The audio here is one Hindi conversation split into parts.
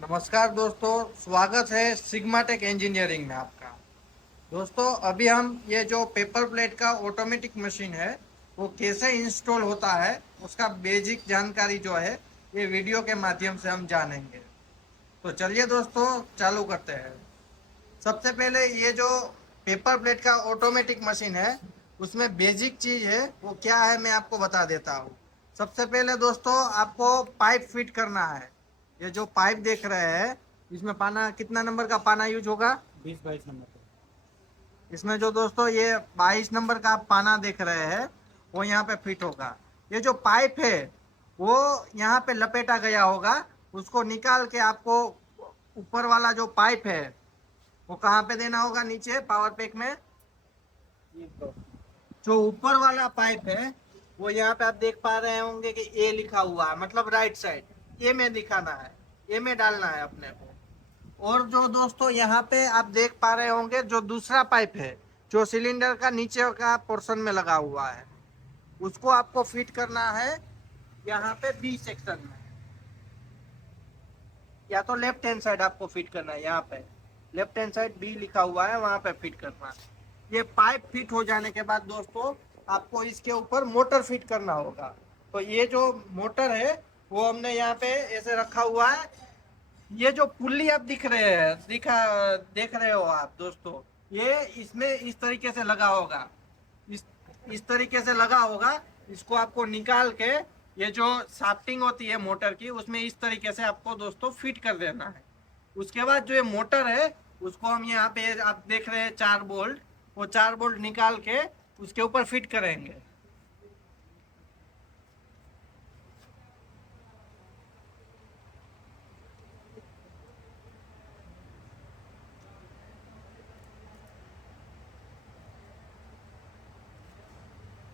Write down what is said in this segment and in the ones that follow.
नमस्कार दोस्तों, स्वागत है सिग्मा टेक इंजीनियरिंग में आपका। दोस्तों, अभी हम ये जो पेपर प्लेट का ऑटोमेटिक मशीन है वो कैसे इंस्टॉल होता है उसका बेसिक जानकारी जो है ये वीडियो के माध्यम से हम जानेंगे। तो चलिए दोस्तों, चालू करते हैं। सबसे पहले ये जो पेपर प्लेट का ऑटोमेटिक मशीन है उसमें बेसिक चीज है वो क्या है मैं आपको बता देता हूँ। सबसे पहले दोस्तों आपको पाइप फिट करना है। ये जो पाइप देख रहे हैं इसमें पाना कितना नंबर का पाना यूज होगा? 20-22 नंबर पे। इसमें जो दोस्तों ये 22 नंबर का आप पाना देख रहे हैं वो यहाँ पे फिट होगा। ये जो पाइप है वो यहाँ पे लपेटा गया होगा, उसको निकाल के आपको ऊपर वाला जो पाइप है वो कहाँ पे देना होगा? नीचे पावर पैक में। ये तो जो ऊपर वाला पाइप है वो यहाँ पे आप देख पा रहे होंगे कि ए लिखा हुआ है, मतलब राइट साइड ए में दिखाना है, ए में डालना है अपने को। और जो दोस्तों यहाँ पे आप देख पा रहे होंगे जो दूसरा पाइप है जो सिलेंडर का नीचे का पोर्शन में लगा हुआ है उसको आपको फिट करना है यहाँ पे बी सेक्शन में, या तो लेफ्ट हैंड साइड आपको फिट करना है। यहाँ पे लेफ्ट हैंड साइड बी लिखा हुआ है वहां पे फिट करना है। ये पाइप फिट हो जाने के बाद दोस्तों आपको इसके ऊपर मोटर फिट करना होगा। तो ये जो मोटर है वो हमने यहाँ पे ऐसे रखा हुआ है। ये जो पुल्ली आप दिख रहे हैं देख रहे हो आप दोस्तों, ये इसमें इस तरीके से लगा होगा, इस इस तरीके से लगा होगा। इसको आपको निकाल के ये जो शाफ्टिंग होती है मोटर की उसमें इस तरीके से आपको दोस्तों फिट कर देना है। उसके बाद जो ये मोटर है उसको हम यहाँ पे आप देख रहे हैं 4 बोल्ट, वो 4 बोल्ट निकाल के उसके ऊपर फिट करेंगे।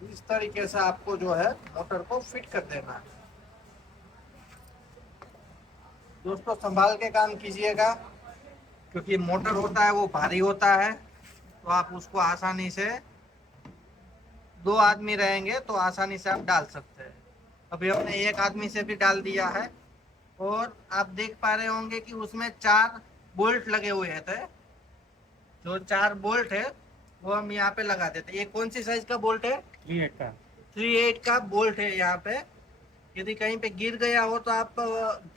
इस तरीके से आपको जो है मोटर को फिट कर देना है। दोस्तों संभाल के काम कीजिएगा क्योंकि मोटर होता है वो भारी होता है, तो आप उसको आसानी से, 2 आदमी रहेंगे तो आसानी से आप डाल सकते हैं। अभी हमने एक आदमी से भी डाल दिया है। और आप देख पा रहे होंगे कि उसमें 4 बोल्ट लगे हुए थे। जो 4 बोल्ट है वो हम यहाँ पे लगा देते हैं। ये कौन सी साइज का बोल्ट है? 3 का। 3/8 का बोल्ट है यहाँ पे। यदि कहीं पे गिर गया हो तो आप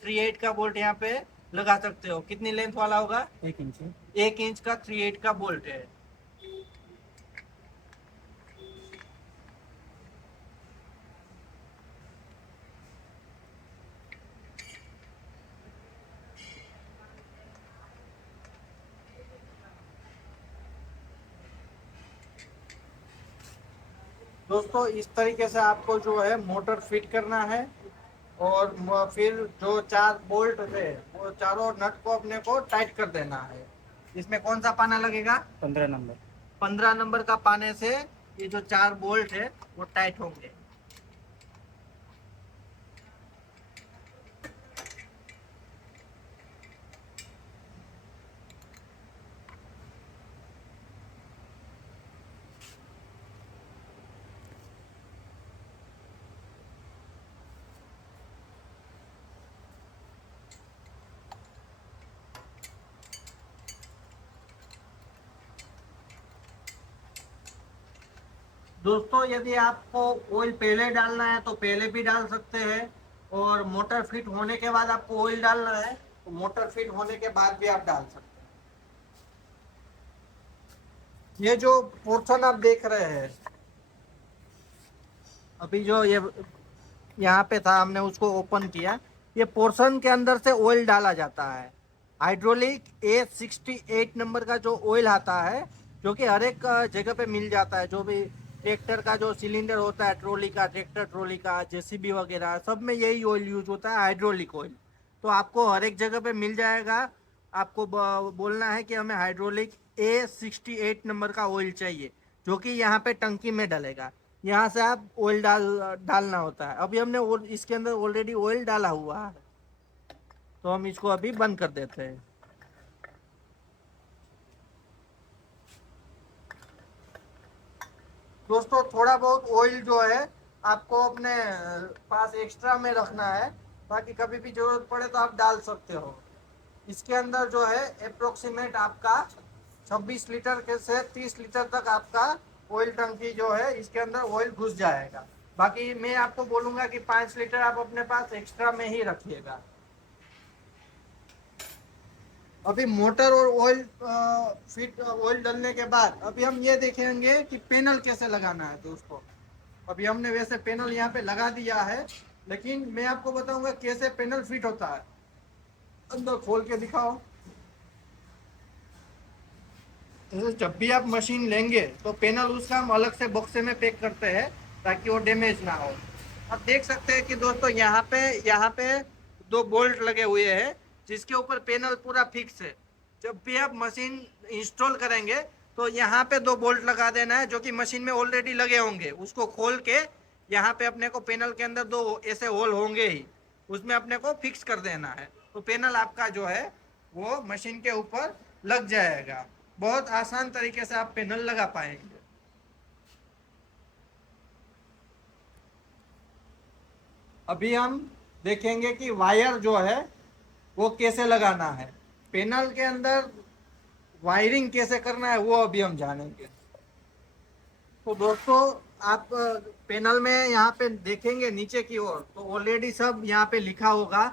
3/8 का बोल्ट यहाँ पे लगा सकते हो। कितनी लेंथ वाला होगा? 1 इंच। 1 इंच का 3/8 का बोल्ट है। दोस्तों इस तरीके से आपको जो है मोटर फिट करना है। और फिर जो 4 बोल्ट थे वो चारों नट को अपने को टाइट कर देना है। इसमें कौन सा पाना लगेगा? 15 नंबर। 15 नंबर का पाने से ये जो 4 बोल्ट है वो टाइट होंगे। दोस्तों यदि आपको ऑयल पहले डालना है तो पहले भी डाल सकते हैं, और मोटर फिट होने के बाद आपको ऑयल डालना है तो मोटर फिट होने के बाद भी आप डाल सकते हैं। ये जो पोर्शन आप देख रहे हैं अभी जो ये यहाँ पे था हमने उसको ओपन किया, ये पोर्शन के अंदर से ऑयल डाला जाता है। हाइड्रोलिक A68 नंबर का जो ऑयल आता है जो कि हर एक जगह पे मिल जाता है। जो भी ट्रैक्टर का जो सिलेंडर होता है, ट्रॉली का, ट्रैक्टर ट्रॉली का, जेसीबी वगैरह सब में यही ऑयल यूज होता है, हाइड्रोलिक ऑयल। तो आपको हर एक जगह पे मिल जाएगा। आपको बोलना है कि हमें हाइड्रोलिक A68 नंबर का ऑयल चाहिए जो कि यहाँ पे टंकी में डलेगा। यहाँ से आप ऑयल डालना होता है। अभी हमने इसके अंदर ऑलरेडी ऑयल डाला हुआ है तो हम इसको अभी बंद कर देते हैं। दोस्तों थोड़ा बहुत ऑयल जो है आपको अपने पास एक्स्ट्रा में रखना है ताकि कभी भी जरूरत पड़े तो आप डाल सकते हो। इसके अंदर जो है अप्रोक्सीमेट आपका 26 लीटर के से 30 लीटर तक आपका ऑयल टंकी जो है इसके अंदर ऑयल घुस जाएगा। बाकी मैं आपको बोलूंगा कि 5 लीटर आप अपने पास एक्स्ट्रा में ही रखिएगा। अभी मोटर और ऑयल फिट ऑयल डलने के बाद अभी हम ये देखेंगे कि पैनल कैसे लगाना है दोस्तों। अभी हमने वैसे पैनल यहाँ पे लगा दिया है, लेकिन मैं आपको बताऊंगा कैसे पैनल फिट होता है। अंदर खोल के दिखाओ। जैसे जब भी आप मशीन लेंगे तो पैनल उसका हम अलग से बक्से में पैक करते हैं ताकि वो डैमेज ना हो। आप देख सकते हैं कि दोस्तों यहाँ पे 2 बोल्ट लगे हुए हैं जिसके ऊपर पैनल पूरा फिक्स है। जब भी आप मशीन इंस्टॉल करेंगे तो यहाँ पे 2 बोल्ट लगा देना है जो कि मशीन में ऑलरेडी लगे होंगे। उसको खोल के यहाँ पे अपने को पैनल के अंदर 2 ऐसे होल होंगे ही, उसमें अपने को फिक्स कर देना है। तो पैनल आपका जो है वो मशीन के ऊपर लग जाएगा। बहुत आसान तरीके से आप पैनल लगा पाएंगे। अभी हम देखेंगे कि वायर जो है वो कैसे लगाना है, पैनल के अंदर वायरिंग कैसे करना है वो अभी हम जानेंगे। तो दोस्तों आप पैनल में यहाँ पे देखेंगे नीचे की ओर तो ऑलरेडी सब यहाँ पे लिखा होगा।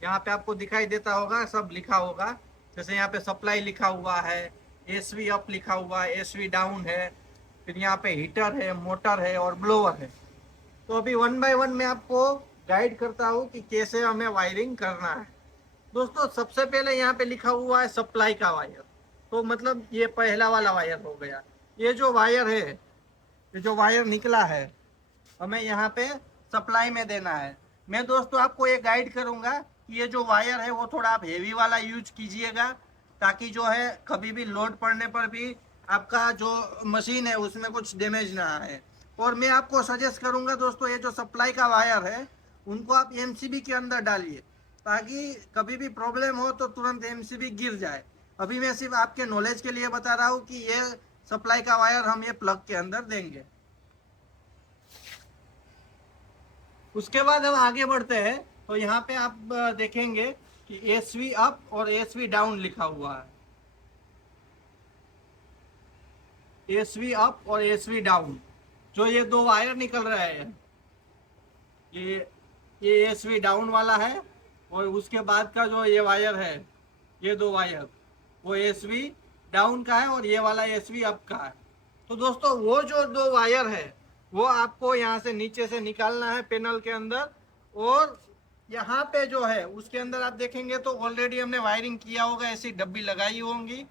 यहाँ पे आपको दिखाई देता होगा, सब लिखा होगा। जैसे यहाँ पे सप्लाई लिखा हुआ है, एसवी अप लिखा हुआ है, एसवी डाउन है, फिर यहाँ पे हीटर है, मोटर है और ब्लोअर है। तो अभी 1 बाय 1 मैं आपको गाइड करता हूँ कि कैसे हमें वायरिंग करना है। दोस्तों सबसे पहले यहाँ पे लिखा हुआ है सप्लाई का वायर, तो मतलब ये पहला वाला वायर हो गया। ये जो वायर है, ये जो वायर निकला है हमें यहाँ पे सप्लाई में देना है। मैं दोस्तों आपको ये गाइड करूंगा कि ये जो वायर है वो थोड़ा आप हेवी वाला यूज कीजिएगा ताकि जो है कभी भी लोड पड़ने पर भी आपका जो मशीन है उसमें कुछ डैमेज ना आए। और मैं आपको सजेस्ट करूंगा दोस्तों ये जो सप्लाई का वायर है उनको आप एमसीबी के अंदर डालिए ताकि कभी भी प्रॉब्लम हो तो तुरंत एमसीबी गिर जाए। अभी मैं सिर्फ आपके नॉलेज के लिए बता रहा हूँ कि ये सप्लाई का वायर हम ये प्लग के अंदर देंगे। उसके बाद हम आगे बढ़ते हैं तो यहाँ पे आप देखेंगे कि एसवी अप और एसवी डाउन लिखा हुआ है। एसवी अप और एसवी डाउन जो ये 2 वायर निकल रहे हैं, ये एसवी डाउन वाला है और उसके बाद का जो ये वायर है, ये 2 वायर वो एसवी डाउन का है और ये वाला एसवी अप का है। तो दोस्तों वो जो 2 वायर है वो आपको यहाँ से नीचे से निकालना है पैनल के अंदर। और यहाँ पे जो है उसके अंदर आप देखेंगे तो ऑलरेडी हमने वायरिंग किया होगा, ऐसी डब्बी लगाई होंगी।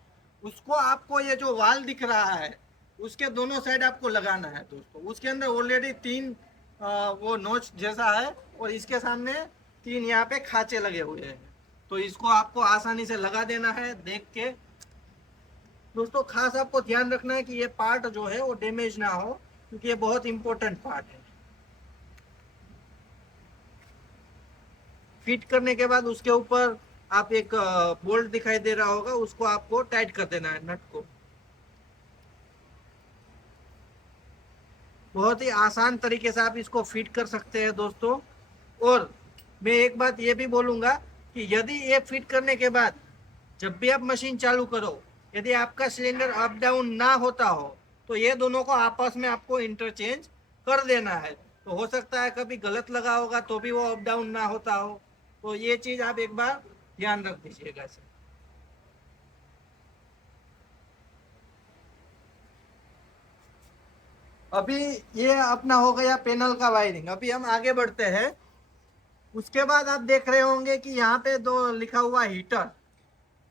उसको आपको ये जो वाल दिख रहा है उसके दोनों साइड आपको लगाना है दोस्तों। उसके अंदर ऑलरेडी 3 वो नोच जैसा है और इसके सामने 3 यहाँ पे खांचे लगे हुए हैं। तो इसको आपको आसानी से लगा देना है देख के। दोस्तों खास आपको ध्यान रखना है कि ये पार्ट जो है वो डैमेज ना हो क्योंकि ये बहुत इंपॉर्टेंट पार्ट है। फिट करने के बाद उसके ऊपर आप एक बोल्ट दिखाई दे रहा होगा, उसको आपको टाइट कर देना है नट को। बहुत ही आसान तरीके से आप इसको फिट कर सकते हैं दोस्तों। और मैं एक बात ये भी बोलूंगा कि यदि ये फिट करने के बाद जब भी आप मशीन चालू करो यदि आपका सिलेंडर अप डाउन ना होता हो तो ये दोनों को आपस में आपको इंटरचेंज कर देना है। तो हो सकता है कभी गलत लगा होगा तो भी वो अप डाउन ना होता हो, तो ये चीज आप एक बार ध्यान रख दीजिएगा सर। अभी ये अपना हो गया पैनल का वायरिंग। अभी हम आगे बढ़ते हैं। उसके बाद आप देख रहे होंगे कि यहाँ पे 2 लिखा हुआ हीटर,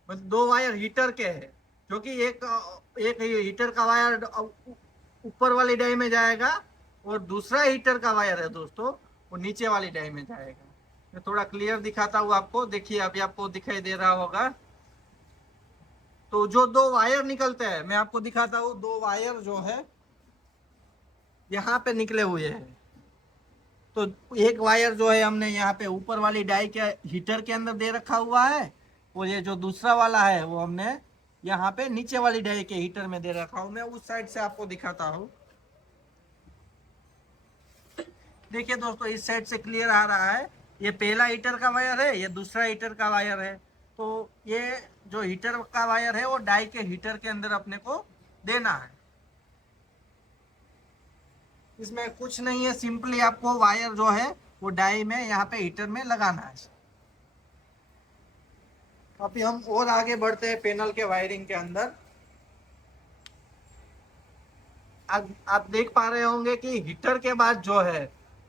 मतलब 2 वायर हीटर के हैं जो कि एक हीटर का वायर ऊपर वाली डाई में जाएगा और दूसरा हीटर का वायर है दोस्तों वो नीचे वाली डाई में जाएगा। मैं थोड़ा क्लियर दिखाता हूँ आपको, देखिए अभी आपको दिखाई दे रहा होगा। तो जो 2 वायर निकलते हैं मैं आपको दिखाता हूँ। 2 वायर जो है यहाँ पे निकले हुए हैं। तो एक वायर जो है हमने यहाँ पे ऊपर वाली डाई के हीटर के अंदर दे रखा हुआ है और ये जो दूसरा वाला है वो हमने यहाँ पे नीचे वाली डाई के हीटर में दे रखा हूँ। मैं उस साइड से आपको दिखाता हूँ। देखिए दोस्तों इस साइड से क्लियर आ रहा है। ये पहला हीटर का वायर है, ये दूसरा हीटर का वायर है। तो ये जो हीटर का वायर है वो डाई के हीटर के अंदर अपने को देना है। इसमें कुछ नहीं है, सिंपली आपको वायर जो है वो डाई में यहाँ पे हीटर में लगाना है। अभी हम और आगे बढ़ते हैं पैनल के वायरिंग के अंदर। आप देख पा रहे होंगे कि हीटर के बाद जो है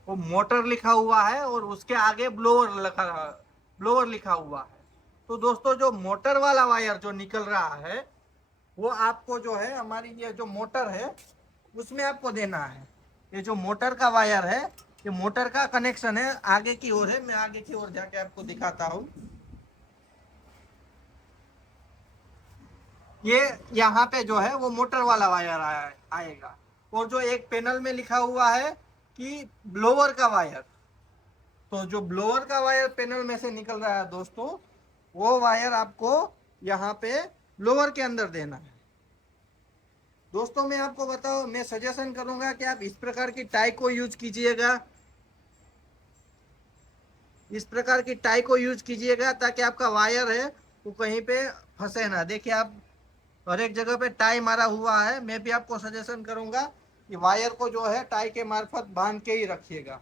वो मोटर लिखा हुआ है और उसके आगे ब्लोअर लिखा हुआ है। तो दोस्तों जो मोटर वाला वायर जो निकल रहा है वो आपको जो है हमारी ये जो मोटर है उसमें आपको देना है। ये जो मोटर का वायर है ये मोटर का कनेक्शन है, आगे की ओर है। मैं आगे की ओर जाके आपको दिखाता हूँ। ये यहाँ पे जो है वो मोटर वाला वायर आएगा। और जो एक पैनल में लिखा हुआ है कि ब्लोअर का वायर, तो जो ब्लोअर का वायर पैनल में से निकल रहा है दोस्तों, वो वायर आपको यहाँ पे ब्लोअर के अंदर देना है। दोस्तों मैं आपको बताऊं, मैं सजेशन करूंगा कि आप इस प्रकार की टाई को यूज कीजिएगा, इस प्रकार की टाई को यूज कीजिएगा ताकि आपका वायर है वो कहीं पे फंसे ना। देखिए आप हर एक जगह पे टाई मारा हुआ है। मैं भी आपको सजेशन करूंगा कि वायर को जो है टाई के मार्फत बांध के ही रखिएगा।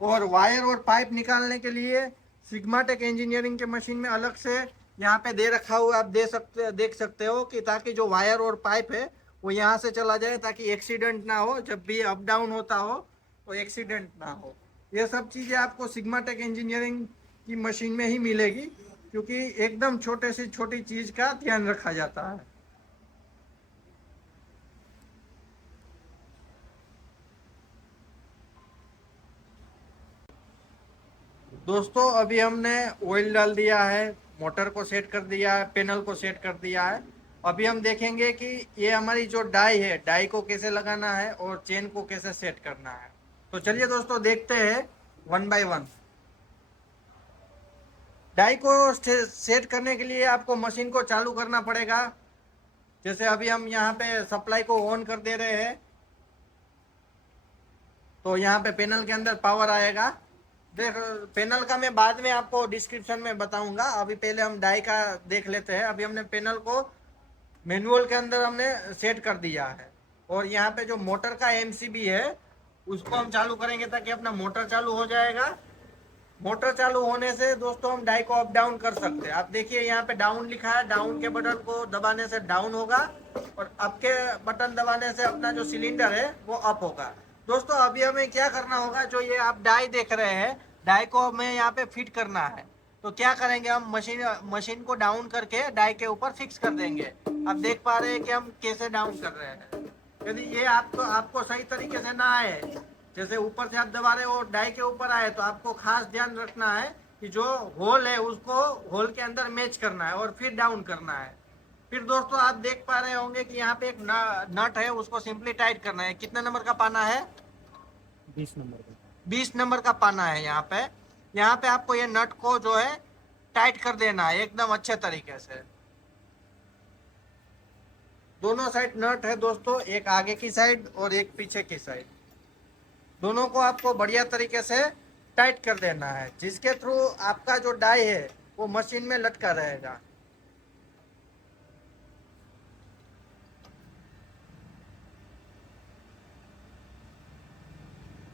और वायर और पाइप निकालने के लिए सिग्माटेक इंजीनियरिंग के मशीन में अलग से यहाँ पे दे रखा हुआ, आप देख सकते हो कि ताकि जो वायर और पाइप है वो यहाँ से चला जाए ताकि एक्सीडेंट ना हो, जब भी अप डाउन होता हो तो एक्सीडेंट ना हो। ये सब चीज़ें आपको सिग्माटेक इंजीनियरिंग की मशीन में ही मिलेगी, क्योंकि एकदम छोटे से छोटी चीज़ का ध्यान रखा जाता है। दोस्तों अभी हमने ऑयल डाल दिया है, मोटर को सेट कर दिया है, पैनल को सेट कर दिया है। अभी हम देखेंगे कि ये हमारी जो डाई है, डाई को कैसे लगाना है और चेन को कैसे सेट करना है। तो चलिए दोस्तों देखते हैं वन बाय वन। डाई को सेट करने के लिए आपको मशीन को चालू करना पड़ेगा। जैसे अभी हम यहाँ पे सप्लाई को ऑन कर दे रहे हैं तो यहाँ पे पैनल के अंदर पावर आएगा। देख, पैनल का मैं बाद में आपको डिस्क्रिप्शन में बताऊंगा, अभी पहले हम डाई का देख लेते हैं। अभी हमने पैनल को मैनुअल के अंदर हमने सेट कर दिया है और यहाँ पे जो मोटर का एमसीबी है उसको हम चालू करेंगे ताकि अपना मोटर चालू हो जाएगा। मोटर चालू होने से दोस्तों हम डाई को अप डाउन कर सकते हैं। आप देखिए यहाँ पे डाउन लिखा है, डाउन के बटन को दबाने से डाउन होगा और अप के बटन दबाने से अपना जो सिलेंडर है वो अप होगा। दोस्तों अभी हमें क्या करना होगा, जो ये आप डाई देख रहे हैं, डाई को हमें यहाँ पे फिट करना है। तो क्या करेंगे, हम मशीन को डाउन करके डाई के ऊपर फिक्स कर देंगे। आप देख पा रहे हैं कि हम कैसे डाउन कर रहे हैं। यदि ये आपको सही तरीके से ना आए, जैसे ऊपर से आप दबा रहे हो डाई के ऊपर आए, तो आपको खास ध्यान रखना है कि जो होल है उसको होल के अंदर मैच करना है और फिर डाउन करना है। फिर दोस्तों आप देख पा रहे होंगे कि यहाँ पे एक नट है, उसको सिंपली टाइट करना है। कितने नंबर का पाना है? 20 नंबर का। 20 नंबर का पाना है यहाँ पे आपको ये नट को जो है टाइट कर देना है एकदम अच्छे तरीके से। दोनों साइड नट है दोस्तों, एक आगे की साइड और एक पीछे की साइड। दोनों को आपको बढ़िया तरीके से टाइट कर देना है, जिसके थ्रू आपका जो डाई है वो मशीन में लटका रहेगा।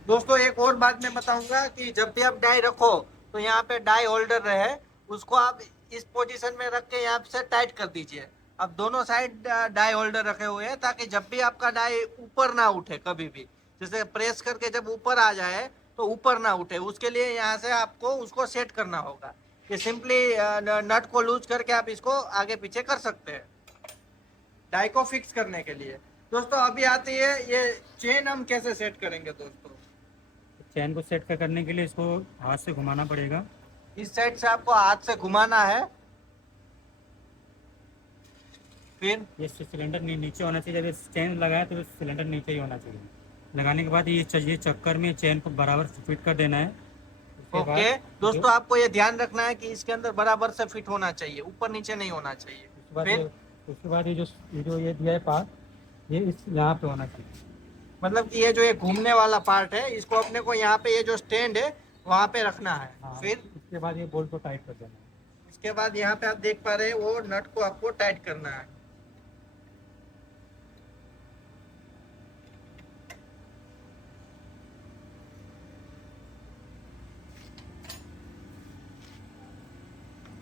दोस्तों एक और बात मैं बताऊंगा कि जब भी आप डाई रखो तो यहाँ पे डाई होल्डर रहे, उसको आप इस पोजीशन में रख के यहाँ से टाइट कर दीजिए। अब दोनों साइड डाई होल्डर रखे हुए हैं ताकि जब भी आपका डाई ऊपर ना उठे, कभी भी जैसे प्रेस करके जब ऊपर आ जाए तो ऊपर ना उठे, उसके लिए यहाँ से आपको उसको सेट करना होगा। ये सिंपली नट को लूज करके आप इसको आगे पीछे कर सकते हैं डाई को फिक्स करने के लिए। दोस्तों अभी आती है ये चेन, हम कैसे सेट करेंगे दोस्तों। चैन को सेट करने के लिए इसको हाथ से घुमाना पड़ेगा। इस साइड से आपको हाथ से घुमाना है, फिर ये सिलेंडर नीचे होना चाहिए। जब चैन लगाए तो सिलेंडर नीचे ही होना चाहिए। लगाने के बाद ये चाहिए चक्कर में चैन को बराबर फिट कर देना है। ओके दोस्तों आपको ये ध्यान रखना है कि इसके अंदर बराबर से फिट होना चाहिए, ऊपर नीचे नहीं होना चाहिए। उसके बाद ये जो ये दिया है पार्ट, ये इस यहाँ पे होना चाहिए। मतलब कि ये जो ये घूमने वाला पार्ट है, इसको अपने को यहाँ पे ये जो स्टैंड है वहां पे रखना है। हाँ, फिर उसके बाद ये बोल्ट को टाइट कर देना है। इसके बाद यहाँ पे आप देख पा रहे हैं वो नट को आपको टाइट करना है।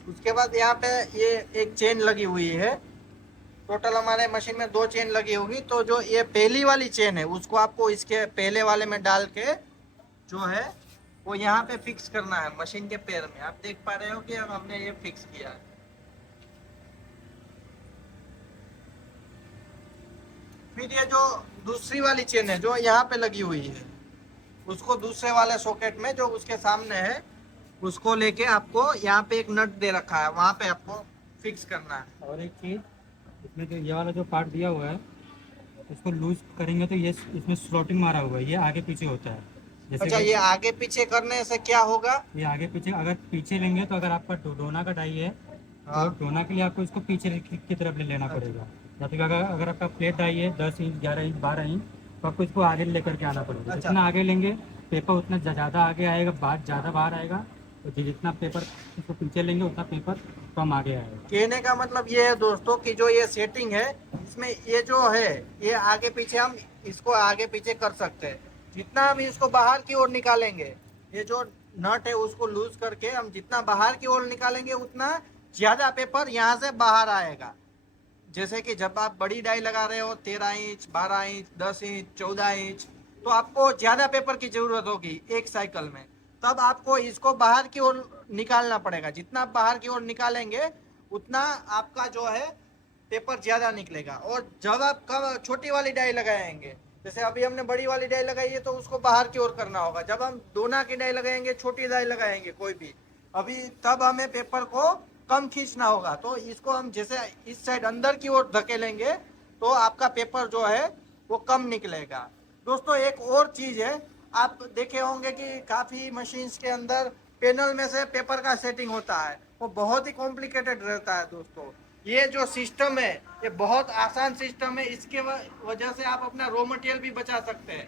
उसके बाद यहाँ पे ये एक चेन लगी हुई है। टोटल हमारे मशीन में 2 चेन लगी होगी, तो जो ये पहली वाली चेन है उसको आपको इसके पहले वाले में डाल के जो है वो यहाँ पे फिक्स करना है मशीन के पैर में। आप देख पा रहे हो कि अब हमने ये फिक्स किया है। फिर ये जो दूसरी वाली चेन है जो यहाँ पे लगी हुई है, उसको दूसरे वाले सॉकेट में जो उसके सामने है उसको लेके आपको यहाँ पे एक नट दे रखा है, वहां पे आपको फिक्स करना है। और एक चीज़, इसमें जो ये वाला जो पार्ट दिया हुआ है, इसको लूज करेंगे तो ये इसमें स्लॉटिंग मारा हुआ है, ये आगे पीछे होता है। जैसे अच्छा, कि ये आगे पीछे करने से क्या होगा? ये आगे पीछे, अगर पीछे लेंगे तो अगर आपका डोना का डाई है हाँ। तो डोना के लिए आपको इसको पीछे की तरफ ले लेना पड़ेगा। या फिर अगर आपका प्लेट डाई है 10 इंच, 11 इंच, 12 इंच, तो आपको इसको आगे लेकर के आना पड़ेगा। अच्छा। जितना आगे लेंगे पेपर उतना ज़्यादा आगे आएगा, बाहर ज़्यादा बाहर आएगा। तो जितना पेपर इसको पीछे लेंगे उतना पेपर कम आगे आएगा। कहने का मतलब ये है दोस्तों कि जो ये सेटिंग है इसमें ये जो है ये आगे पीछे हम इसको आगे पीछे कर सकते हैं। जितना हम इसको बाहर की ओर निकालेंगे, ये जो नट है उसको लूज करके हम जितना बाहर की ओर निकालेंगे उतना ज्यादा पेपर यहाँ से बाहर आएगा। जैसे कि जब आप बड़ी डाई लगा रहे हो 13 इंच, 12 इंच, 10 इंच, 14 इंच, तो आपको ज्यादा पेपर की जरूरत होगी एक साइकिल में। तब आपको इसको बाहर की ओर निकालना पड़ेगा। जितना आप बाहर की ओर निकालेंगे उतना आपका जो है पेपर ज्यादा निकलेगा। और जब आप कम छोटी वाली डाई लगाएंगे, जैसे अभी हमने बड़ी वाली डाई लगाई है तो उसको बाहर की ओर करना होगा। जब हम दोना की डाई लगाएंगे, छोटी डाई लगाएंगे कोई भी, अभी तब हमें पेपर को कम खींचना होगा। तो इसको हम जैसे इस साइड अंदर की ओर धकेलेंगे तो आपका पेपर जो है वो कम निकलेगा। दोस्तों एक और चीज है, आप देखे होंगे कि काफी मशीन्स के अंदर पैनल में से पेपर का सेटिंग होता है, वो बहुत ही कॉम्प्लिकेटेड रहता है। दोस्तों ये जो सिस्टम है ये बहुत आसान सिस्टम है। इसके वजह से आप अपना रॉ मटेरियल भी बचा सकते हैं,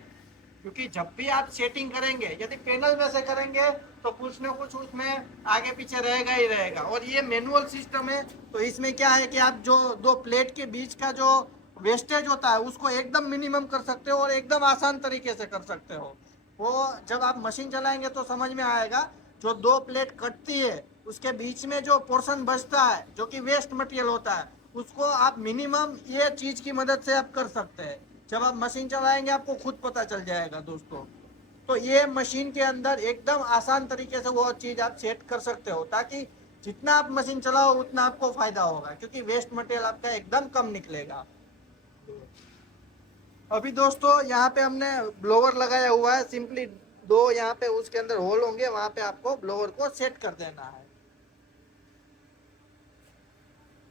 क्योंकि जब भी आप सेटिंग करेंगे यदि पैनल में से करेंगे तो कुछ ना कुछ उसमें आगे पीछे रहेगा ही रहेगा। और ये मैनुअल सिस्टम है तो इसमें क्या है कि आप जो दो प्लेट के बीच का जो वेस्टेज होता है उसको एकदम मिनिमम कर सकते हो और एकदम आसान तरीके से कर सकते हो। वो जब आप मशीन चलाएंगे तो समझ में आएगा। जो दो प्लेट कटती है उसके बीच में जो पोर्शन बचता है जो कि वेस्ट मटेरियल होता है, उसको आप मिनिमम ये चीज की मदद से आप कर सकते हैं। जब आप मशीन चलाएंगे आपको खुद पता चल जाएगा दोस्तों। तो ये मशीन के अंदर एकदम आसान तरीके से वो चीज आप सेट कर सकते हो, ताकि जितना आप मशीन चलाओ उतना आपको फायदा होगा, क्योंकि वेस्ट मटेरियल आपका एकदम कम निकलेगा। अभी दोस्तों यहाँ पे हमने ब्लोवर लगाया हुआ है, सिंपली दो यहाँ पे उसके अंदर होल होंगे, वहां पे आपको ब्लोवर को सेट कर देना है।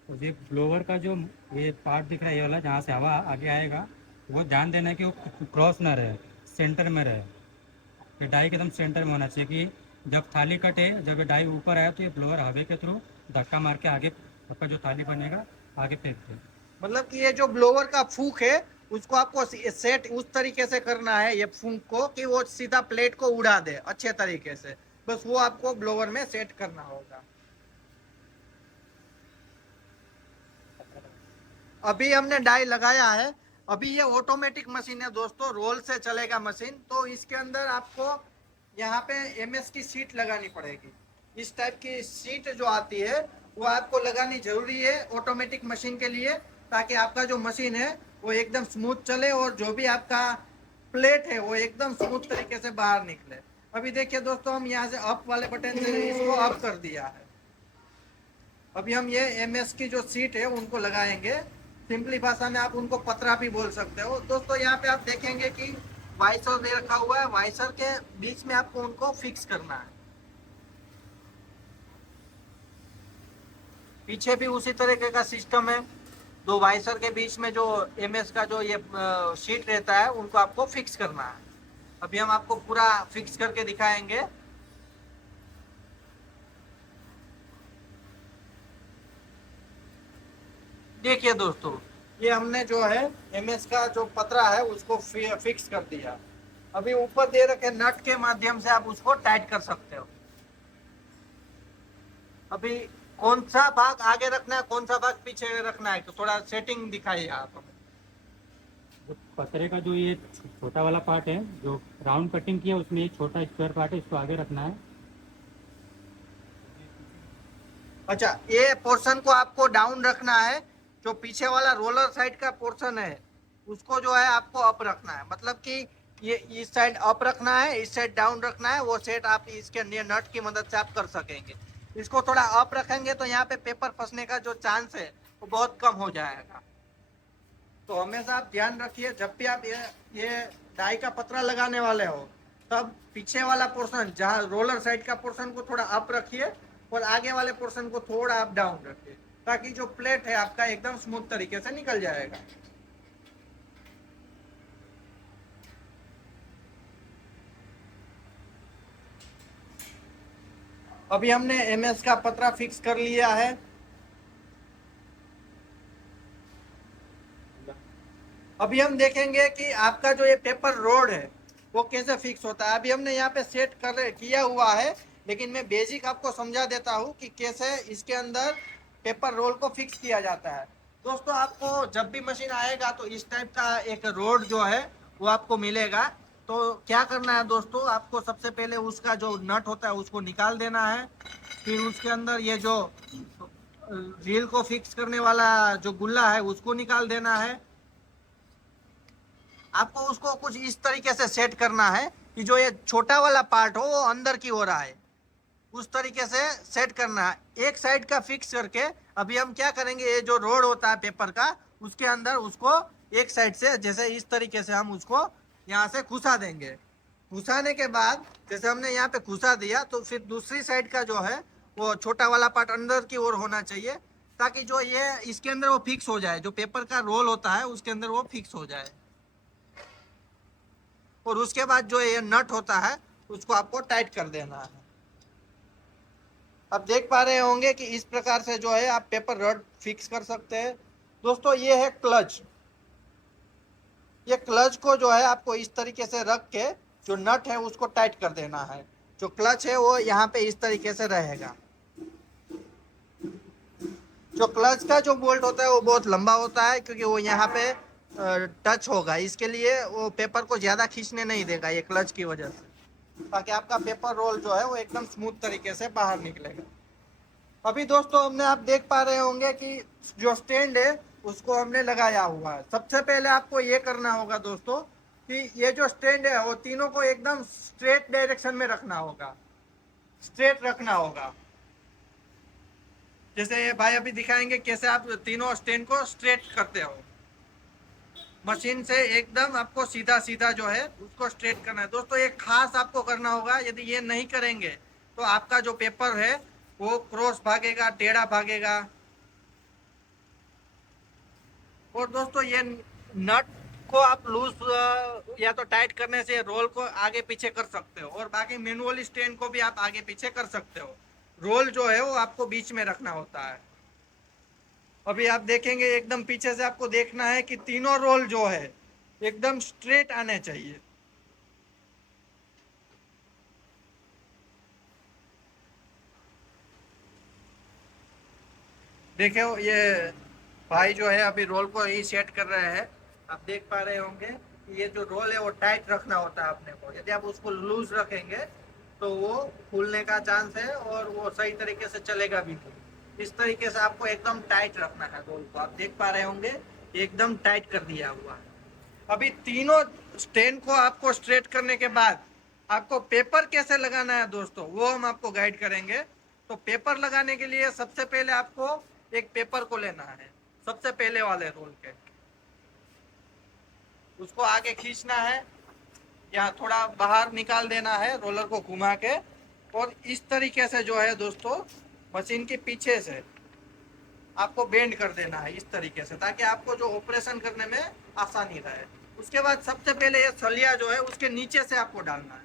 तो ये ब्लोवर का जो ये पार्ट दिख रहा है, ये वाला जहाँ से हवा आगे आएगा, वो ध्यान देना है कि वो क्रॉस ना रहे, सेंटर में रहे। ये डाई के एकदम सेंटर में होना चाहिए कि जब थाली कटे, जब ये डाई ऊपर आए तो ये ब्लोअर हवा के थ्रू धक्का मार के आगे आपका जो थाली बनेगा आगे फेंक दे। मतलब कि ये जो ब्लोवर का फूक है उसको आपको सेट उस तरीके से करना है, ये फूक को, कि वो सीधा प्लेट को उड़ा दे अच्छे तरीके से। बस वो आपको ब्लोवर में सेट करना होगा। अभी हमने डाई लगाया है। अभी ये ऑटोमेटिक मशीन है दोस्तों, रोल से चलेगा मशीन। तो इसके अंदर आपको यहाँ पे एमएस की सीट लगानी पड़ेगी। इस टाइप की सीट जो आती है वो आपको लगानी जरूरी है ऑटोमेटिक मशीन के लिए, ताकि आपका जो मशीन है वो एकदम स्मूथ चले और जो भी आपका प्लेट है वो एकदम स्मूथ तरीके से बाहर निकले। अभी देखिए दोस्तों, हम यहाँ से अप वाले बटन से इसको अप कर दिया है। अभी हम ये एमएस की जो सीट है उनको लगाएंगे। सिंपली भाषा में आप उनको पतरा भी बोल सकते हो। दोस्तों यहाँ पे आप देखेंगे कि वाइसर दे रखा हुआ है, वाइसर के बीच में आपको उनको फिक्स करना है। पीछे भी उसी तरीके का सिस्टम है। दो वाइसर के बीच में जो एमएस का जो ये शीट रहता है उनको आपको फिक्स करना है। अभी हम आपको पूरा फिक्स करके दिखाएंगे। देखिए दोस्तों, ये हमने जो है एमएस का जो पतरा है उसको फिक्स कर दिया। अभी ऊपर दे रखे नट के माध्यम से आप उसको टाइट कर सकते हो। अभी कौन सा भाग आगे रखना है, कौन सा भाग पीछे रखना है, तो थोड़ा सेटिंग दिखाइए आप हमें। जो पतरे का जो ये छोटा वाला पार्ट है, जो राउंड कटिंग किया उसमें ये छोटा स्क्वायर पार्ट है, इसको आगे रखना है। अच्छा, ये पोर्शन को आपको डाउन रखना है। जो पीछे वाला रोलर साइड का पोर्शन है उसको जो है आपको अप रखना है। मतलब कि ये इस साइड अप रखना है, इस साइड डाउन रखना है। वो सेट आप इसके नट की मदद से आप कर सकेंगे। इसको थोड़ा अप रखेंगे तो यहाँ पे पेपर फंसने का जो चांस है वो बहुत कम हो जाएगा। तो हमेशा आप ध्यान रखिए, जब भी आप ये डाई का पतरा लगाने वाले हो तब पीछे वाला पोर्शन, जहाँ रोलर साइड का पोर्शन को थोड़ा अप रखिए और आगे वाले पोर्शन को थोड़ा आप डाउन रखिए, ताकि जो प्लेट है आपका एकदम स्मूथ तरीके से निकल जाएगा। अभी हमने एमएस का पतरा फिक्स कर लिया है। अभी हम देखेंगे कि आपका जो ये पेपर रोड है वो कैसे फिक्स होता है। अभी हमने यहाँ पे सेट कर किया हुआ है, लेकिन मैं बेसिक आपको समझा देता हूँ कि कैसे इसके अंदर पेपर रोल को फिक्स किया जाता है। दोस्तों, आपको जब भी मशीन आएगा तो इस टाइप का एक रोड जो है वो आपको मिलेगा। तो क्या करना है दोस्तों, आपको सबसे पहले उसका जो नट होता है उसको निकाल देना है। फिर उसके अंदर ये जो व्हील को फिक्स करने वाला जो गुल्ला है उसको निकाल देना है। आपको उसको कुछ इस तरीके से सेट करना है कि जो ये छोटा वाला पार्ट हो वो अंदर की ओर आए, उस तरीके से सेट करना है एक साइड का फिक्स करके। अभी हम क्या करेंगे, ये जो रोड होता है पेपर का उसके अंदर उसको एक साइड से जैसे इस तरीके से हम उसको यहाँ से घुसा देंगे। घुसाने के बाद जैसे हमने यहाँ पे घुसा दिया तो फिर दूसरी साइड का जो है वो छोटा वाला पार्ट अंदर की ओर होना चाहिए, ताकि जो ये इसके अंदर वो फिक्स हो जाए, जो पेपर का रोल होता है उसके अंदर वो फिक्स हो जाए। और उसके बाद जो ये नट होता है उसको आपको टाइट कर देना है। अब देख पा रहे होंगे कि इस प्रकार से जो है आप पेपर रड फिक्स कर सकते हैं। दोस्तों, ये है क्लच। ये क्लच को जो है आपको इस तरीके से रख के जो नट है उसको टाइट कर देना है। जो क्लच है वो यहाँ पे इस तरीके से रहेगा। जो क्लच का जो बोल्ट होता है वो बहुत लंबा होता है, क्योंकि वो यहाँ पे टच होगा, इसके लिए वो पेपर को ज्यादा खींचने नहीं देगा ये क्लच की वजह से, ताकि आपका पेपर रोल जो है वो एकदम स्मूथ तरीके से बाहर निकलेगा। अभी दोस्तों, हमने आप देख पा रहे होंगे कि जो स्टैंड है उसको हमने लगाया हुआ है। सबसे पहले आपको ये करना होगा दोस्तों कि ये जो स्टैंड है वो तीनों को एकदम स्ट्रेट डायरेक्शन में रखना होगा, स्ट्रेट रखना होगा। जैसे ये भाई अभी दिखाएंगे कैसे आप तीनों स्टैंड को स्ट्रेट करते हो। मशीन से एकदम आपको सीधा सीधा जो है उसको स्ट्रेट करना है। दोस्तों, ये खास आपको करना होगा, यदि ये नहीं करेंगे तो आपका जो पेपर है वो क्रॉस भागेगा, टेढ़ा भागेगा। और दोस्तों, ये नट को आप लूज या तो टाइट करने से रोल को आगे पीछे कर सकते हो, और बाकी मैनुअल स्टैंड को भी आप आगे पीछे कर सकते हो। रोल जो है वो आपको बीच में रखना होता है। अभी आप देखेंगे एकदम पीछे से आपको देखना है कि तीनों रोल जो है एकदम स्ट्रेट आने चाहिए। देखो, ये भाई जो है अभी रोल को ही सेट कर रहे हैं। आप देख पा रहे होंगे कि ये जो रोल है वो टाइट रखना होता है अपने को। यदि आप उसको लूज रखेंगे तो वो फूलने का चांस है और वो सही तरीके से चलेगा भी नहीं। इस तरीके से आपको एकदम टाइट रखना है रोल को। आप देख पा रहे होंगे एकदम टाइट कर दिया हुआ है। अभी तीनों स्टैंड को आपको स्ट्रेट करने के बाद आपको पेपर कैसे लगाना है दोस्तों, वो हम आपको गाइड करेंगे। तो पेपर लगाने के लिए सबसे पहले आपको एक पेपर को लेना है, सबसे पहले वाले रोल के, उसको आगे खींचना है या थोड़ा बाहर निकाल देना है रोलर को घुमा के, और इस तरीके से जो है दोस्तों मशीन के पीछे से आपको बेंड कर देना है इस तरीके से, ताकि आपको जो ऑपरेशन करने में आसानी रहे। उसके बाद सबसे पहले ये सलिया जो है उसके नीचे से आपको डालना है,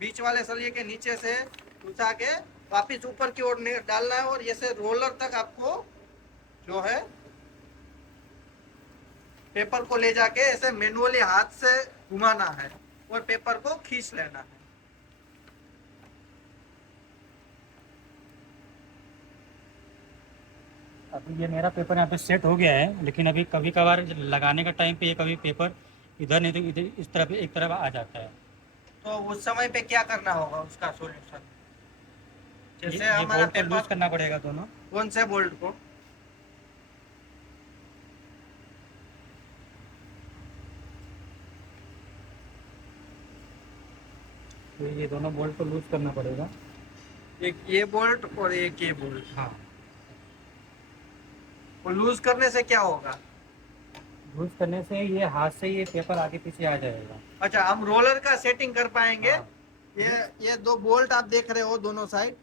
बीच वाले सलिए के नीचे से घुसा के वापिस ऊपर की ओर डालना है, और ये से रोलर तक आपको जो है पेपर को ले जाके ऐसे मैनुअली हाथ से घुमाना है और पेपर को खींच लेना है। अभी ये मेरा पेपर यहाँ पे सेट हो गया है, लेकिन अभी कभी कभार लगाने का टाइम पे ये कभी पेपर इधर नहीं तो इधर इस तरफ एक तरफ आ जाता है। तो उस समय पे क्या करना होगा उसका सॉल्यूशन? जैसे ये हमारा बोल्ट को लूज पेपर, करना पड़ेगा दोनों। कौन से बोल्ट को? तो ये दोनों बोल्ट को लूज करना पड़ेगा। एक ये बोल्ट और एक ये बोल्ट। हाँ, वो लूज करने से क्या होगा? लूज करने से ये हाथ से ये पेपर आगे पीछे आ जाएगा। अच्छा, हम रोलर का सेटिंग कर पाएंगे। हाँ। ये दो बोल्ट आप देख रहे हो दोनों साइड,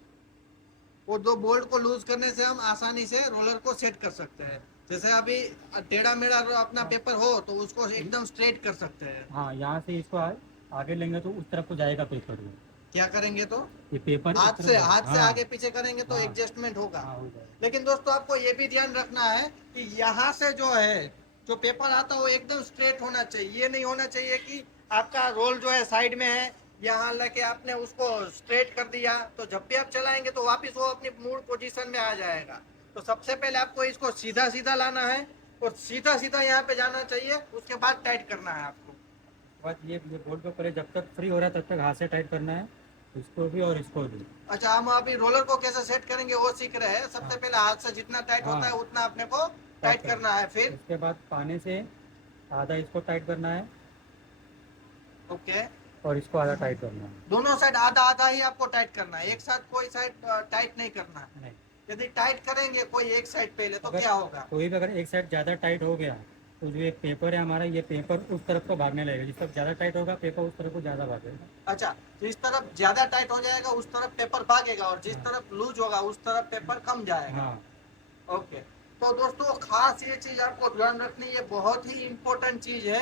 वो दो बोल्ट को लूज करने से हम आसानी से रोलर को सेट कर सकते हैं। जैसे अभी टेढ़ा मेढ़ा अपना पेपर हो तो उसको एकदम स्ट्रेट कर सकते हैं। हाँ, यहाँ से इसको आगे लेंगे तो उस तरफ को जाएगा पेपर वो। क्या करेंगे तो? ये पेपर इस हाथ तरफ से जाएगा। हाथ से हाँ, आगे पीछे करेंगे तो हाँ। एडजस्टमेंट होगा। हाँ, हो जाएगा। लेकिन दोस्तों आपको ये भी ध्यान रखना है कि यहाँ से जो है, जो पेपर आता है वो एकदम स्ट्रेट होना चाहिए। ये नहीं होना चाहिए कि आपका रोल जो है साइड में है, यहाँ लेके आपने उसको स्ट्रेट कर दिया तो जब भी आप चलाएंगे तो वापस वो अपनी मूल पोजीशन में आ जाएगा। तो सबसे पहले आपको इसको सीधा सीधा लाना है और सीधा सीधा यहाँ पे जाना चाहिए, उसके बाद टाइट करना है आपको। बस ये बोल्ट को पहले जब तक फ्री हो रहा है तब तक हाथ से टाइट करना है, इसको भी और इसको भी। अच्छा, हम अभी रोलर को कैसे सेट करेंगे वो सीख रहे हैं। सबसे हाँ। पहले हाथ से जितना टाइट होता है हाँ। उतना अपने को टाइट करना है। फिर उसके बाद पानी से आधा इसको टाइट करना है ओके, और इसको आधा टाइट करना है। दोनों साइड आधा आधा ही आपको टाइट करना है, एक साथ कोई साइड टाइट नहीं करना है। नहीं, यदि टाइट करेंगे कोई एक साइड पहले तो अगर क्या होगा? कोई भी अगर एक साइड ज़्यादा टाइट हो गया तो जो ये पेपर है हमारा, ये पेपर उस तरफ को भागने लगेगा। जिस तरफ ज़्यादा टाइट होगा पेपर उस तरफ को ज़्यादा भागेगा। अच्छा, जिस तरफ ज्यादा टाइट हो जाएगा उस तरफ पेपर भागेगा और जिस हाँ। तरफ लूज होगा उस तरफ पेपर कम जाएगा। हाँ, ओके, तो दोस्तों खास ये चीज आपको ध्यान रखनी है, बहुत ही इम्पोर्टेंट चीज है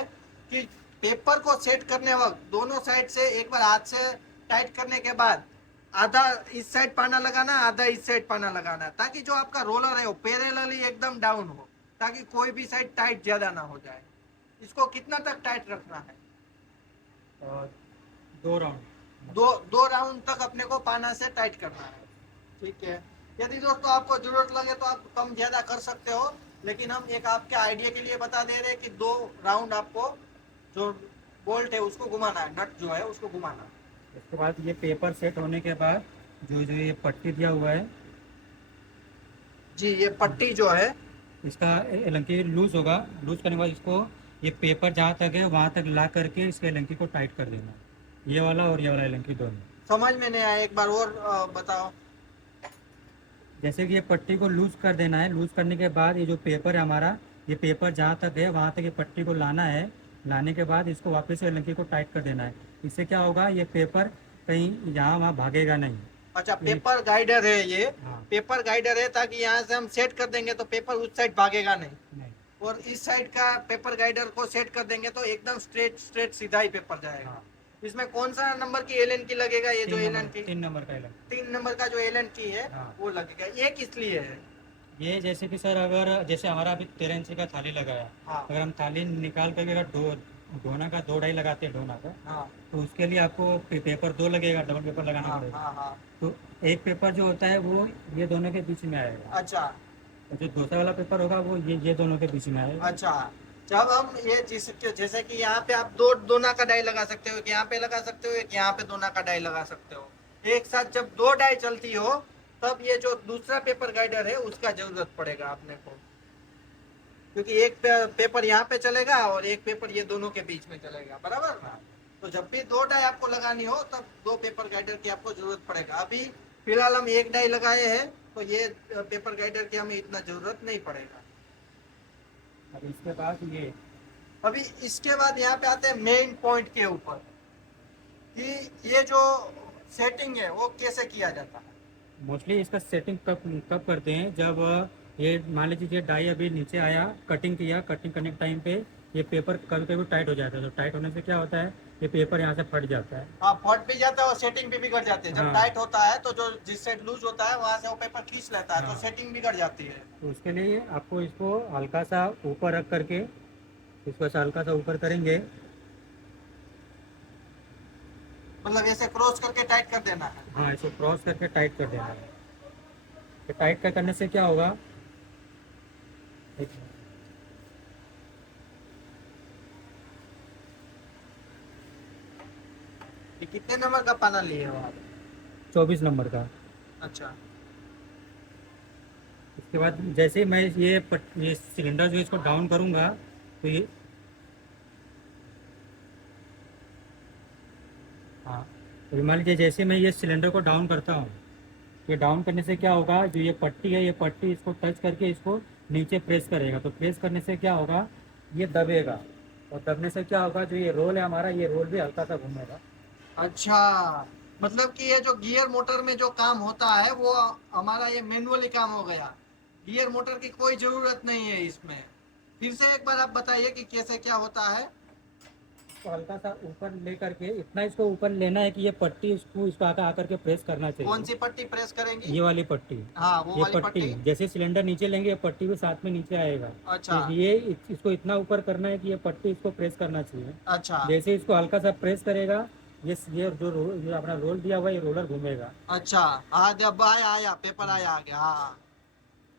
कि पेपर को सेट करने वक्त दोनों साइड से एक बार हाथ से टाइट करने के बाद आधा इस साइड पाना लगाना, आधा इस साइड पाना लगाना, ताकि जो आपका रोलर है वो पैरेलली एकदम डाउन हो, ताकि कोई भी साइड टाइट ज्यादा ना हो जाए। इसको कितना तक टाइट रखना है? और 2 राउंड। दो राउंड तक अपने को पाना से टाइट करना है। ठीक है, यदि दोस्तों आपको जरूरत लगे तो आप कम ज्यादा कर सकते हो, लेकिन हम एक आपके आइडिया के लिए बता दे रहे हैं कि 2 राउंड आपको जो बोल्ट है उसको घुमाना है, नट जो है उसको घुमाना है। उसके बाद ये पेपर सेट होने के बाद जो जो ये पट्टी दिया हुआ है, जी, ये पट्टी जो है इसका एलंकी लूज होगा। लूज करने के बाद इसको ये पेपर जहाँ तक है वहाँ तक ला करके इसके एलंकी को टाइट कर देना, ये वाला और ये वाला एलंकी दोनों। समझ में नहीं आया, एक बार और बताओ। जैसे कि ये पट्टी को लूज कर देना है। लूज करने के बाद ये जो पेपर है हमारा, ये पेपर जहाँ तक है वहाँ तक ये पट्टी को लाना है। लाने के बाद इसको वापस से एलंकी को टाइट कर देना है। इससे क्या होगा, ये पेपर कहीं यहाँ वहाँ भागेगा नहीं। अच्छा, पेपर गाइडर है ये। हाँ। पेपर गाइडर है ताकि यहाँ से हम सेट कर देंगे तो पेपर उस साइड भागेगा नहीं, नहीं। और इस साइड का पेपर गाइडर को सेट कर देंगे तो एकदम स्ट्रेट स्ट्रेट सीधा ही पेपर जाएगा। हाँ। इसमें कौन सा नंबर की एलन की लगेगा? ये जो एलन की 3 नंबर का एलंकी। 3 नंबर का जो एलन की है हाँ। वो लगेगा। ये किस लिए है? ये जैसे कि सर, अगर जैसे हमारा अभी 13 इंच का थाली लगा है, हाँ। अगर हम थाली निकाल करके अगर ढोना का 2 ढाई लगाते हैं ढोना का, हाँ तो उसके लिए आपको पेपर 2 लगेगा, डबल पेपर लगाना हाँ पड़ेगा। हाँ हाँ। तो एक पेपर जो होता है वो ये दोनों के बीच में आएगा, अच्छा और जो दूसरा वाला पेपर होगा वो ये दोनों के बीच में आएगा। अच्छा, जब हम ये जैसे कि यहाँ पे आप 2 दोना का डाई लगा सकते हो, एक यहाँ पे लगा सकते हो, एक यहाँ पे दोना का डाई लगा सकते हो। एक साथ जब 2 डाई चलती हो तब ये जो दूसरा पेपर गाइडर है उसका जरूरत पड़ेगा अपने को, क्योंकि एक पेपर यहाँ पे चलेगा और एक पेपर ये दोनों के बीच में चलेगा, बराबर ना? तो जब भी 2 डाई आपको लगानी हो तब 2 पेपर गाइडर की आपको जरूरत पड़ेगा। अभी फिलहाल हम 1 डाई लगाए हैं तो ये पेपर गाइडर की हमें इतना जरूरत नहीं पड़ेगा। अब इसके बाद अभी इसके बाद यहाँ पे आते हैं मेन पॉइंट के ऊपर कि ये जो सेटिंग है वो कैसे किया जाता है। मोस्टली इसका सेटिंग कब करते हैं, जब ये मान लीजिए डाई अभी नीचे आया, कटिंग किया, कटिंग करने के टाइम पे ये पेपर कभी कभी टाइट हो जाता है। तो टाइट होने से क्या होता है, ये पेपर यहाँ से फट जाता है। हाँ, फट भी जाता है और सेटिंग भी बिगड़ जाती है। जब हाँ। टाइट होता है तो जो जिस साइड लूज होता है वहां से वो पेपर खींच लेता है, हाँ। तो सेटिंग बिगड़ जाती है। तो उसके लिए आपको इसको हल्का सा ऊपर रख करके इसको ऐसा हल्का सा ऊपर करेंगे। मतलब ऐसे क्रॉस करके टाइट कर देना है। हाँ, इसको क्रॉस करके टाइट कर देना है। तो टाइट कर करने से क्या होगा, ये कितने नंबर का पाना लिए हो आप? 24 नंबर का। अच्छा। इसके बाद जैसे ही मैं ये सिलेंडर जो इसको डाउन करूँगा, तो ये, हाँ, तो मान लीजिए जैसे मैं ये सिलेंडर को डाउन करता हूँ, ये डाउन करने से क्या होगा, जो ये पट्टी है, ये पट्टी इसको टच करके इसको नीचे प्रेस करेगा। तो प्रेस करने से क्या होगा, ये दबेगा, और दबने से क्या होगा, जो ये रोल है हमारा, ये रोल भी हल्का सा घूमेगा। अच्छा, मतलब कि ये जो गियर मोटर में जो काम होता है वो हमारा ये मैनुअली काम हो गया। गियर मोटर की कोई जरूरत नहीं है इसमें। फिर से एक बार आप बताइए कि कैसे क्या होता है। तो हल्का सा ऊपर ले करके, इतना इसको ऊपर लेना है कि ये पट्टी इसको आकर के प्रेस करना कौन चाहिए। सी पट्टी प्रेस करेंगी? ये वाली पट्टी, हाँ, वो ये वाली पट्टी पट्टी। जैसे सिलेंडर नीचे लेंगे, ये पट्टी भी साथ में नीचे आएगा। अच्छा। तो इसको इतना ऊपर करना है कि ये पट्टी इसको प्रेस करना चाहिए। अच्छा। जैसे इसको हल्का सा प्रेस करेगा, जो अपना रोल दिया हुआ है, ये रोलर घूमेगा। अच्छा। हाँ, जब आया आया पेपर आया आ गया। हाँ।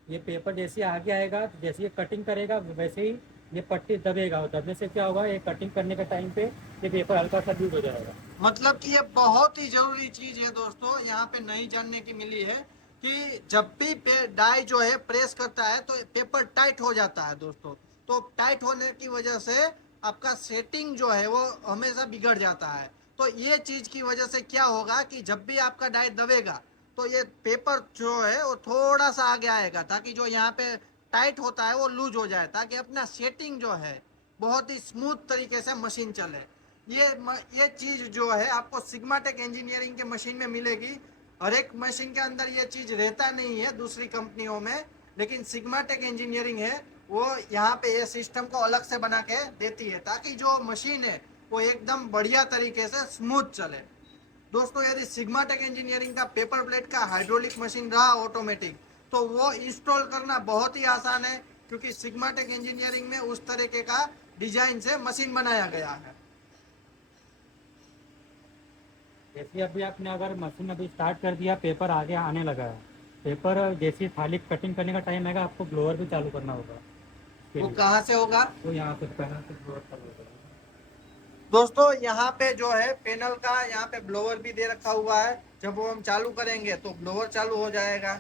ये पेपर जैसे आगे आएगा, तो जैसे ये कटिंग करेगा वैसे ही ये पट्टी दबेगा, और दबने से क्या होगा, ये कटिंग करने के टाइम पे ये पेपर हल्का सा लूज हो जाएगा। मतलब कि ये बहुत ही जरूरी चीज है दोस्तों, यहाँ पे नहीं जानने की मिली है कि जब भी डाई जो है प्रेस करता है तो पेपर टाइट हो जाता है दोस्तों। तो टाइट होने की वजह से आपका सेटिंग जो है वो हमेशा बिगड़ जाता है। तो ये चीज की वजह से क्या होगा कि जब भी आपका डाई दबेगा तो ये पेपर जो है वो थोड़ा सा आगे आएगा, ताकि जो यहाँ पे टाइट होता है वो लूज हो जाए, ताकि अपना सेटिंग जो है बहुत ही स्मूथ तरीके से मशीन चले। ये चीज जो है आपको सिग्माटेक इंजीनियरिंग के मशीन में मिलेगी। हर एक मशीन के अंदर ये चीज रहता नहीं है दूसरी कंपनियों में, लेकिन सिग्माटेक इंजीनियरिंग है वो यहाँ पे ये सिस्टम को अलग से बना के देती है, ताकि जो मशीन है वो एकदम बढ़िया तरीके से स्मूथ चले। दोस्तों, यदि सिग्माटेक इंजीनियरिंग का पेपर प्लेट का हाइड्रोलिक मशीन रहा ऑटोमेटिक, तो वो इंस्टॉल करना बहुत ही आसान है, क्योंकि सिग्माटेक इंजीनियरिंग में उस तरीके का डिजाइन से मशीन बनाया गया है। जैसे अभी आपने अगर मशीन अभी स्टार्ट कर दिया, पेपर आगे आने लगा है, पेपर जैसे थाली कटिंग करने का टाइम आएगा, आपको ब्लोअर भी चालू करना होगा इसके वो लिए। कहाँ से होगा? तो यहाँ पे पैनल से ब्लोअर चालू होगा। दोस्तों, यहाँ पे जो है पैनल का यहाँ पे ब्लोअर भी दे रखा हुआ है। जब वो हम चालू करेंगे तो ब्लोअर चालू हो जाएगा।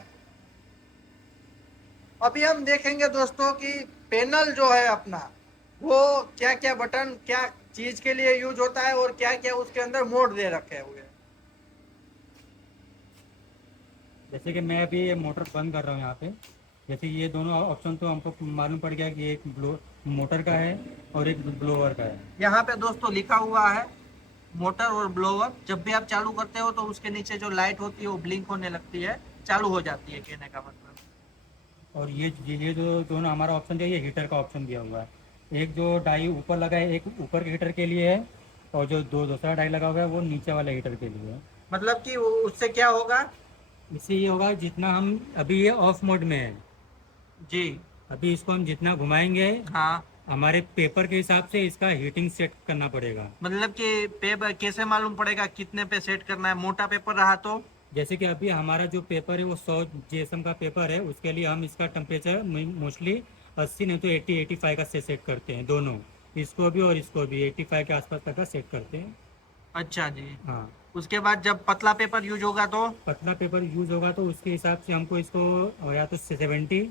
अभी हम देखेंगे दोस्तों कि पैनल जो है अपना वो क्या क्या बटन क्या चीज के लिए यूज होता है और क्या क्या उसके अंदर मोड दे रखे हुए हैं। जैसे कि मैं अभी ये मोटर बंद कर रहा हूँ यहाँ पे, जैसे ये दोनों ऑप्शन तो हमको मालूम पड़ गया कि एक मोटर का है और एक ब्लोअर का है। यहाँ पे दोस्तों लिखा हुआ है मोटर और ब्लोअर। जब भी आप चालू करते हो तो उसके नीचे जो लाइट होती है वो ब्लिंक होने लगती है, चालू हो जाती है, कहने का मतलब। और ये जो दोनों हमारा ऑप्शन दिया, ये हीटर का ऑप्शन दिया हुआ है। एक जो डाई ऊपर लगा है, एक ऊपर के हीटर के लिए है, और जो दूसरा डाई लगा हुआ है वो नीचे वाले हीटर के लिए है। मतलब कि उससे क्या होगा? इससे ये होगा, जितना हम अभी ये ऑफ मोड में है, जी। अभी इसको हम जितना घुमाएंगे, हाँ। हमारे पेपर के हिसाब से इसका हीटिंग सेट करना पड़ेगा। मतलब कि पेपर कैसे मालूम पड़ेगा कितने पे सेट करना है? मोटा पेपर रहा तो? जैसे कि अभी हमारा जो पेपर है वो 100 जीएसएम का पेपर है, उसके लिए हम इसका टेम्परेचर मोस्टली 80 नहीं तो 80-85 का सेट करते हैं दोनों। इसको भी और इसको भी 85 के आसपास तक का सेट करते हैं। अच्छा जी। हाँ। उसके बाद जब पतला पेपर यूज होगा तो? पतला पेपर यूज होगा तो उसके हिसाब से हमको इसको या तो 70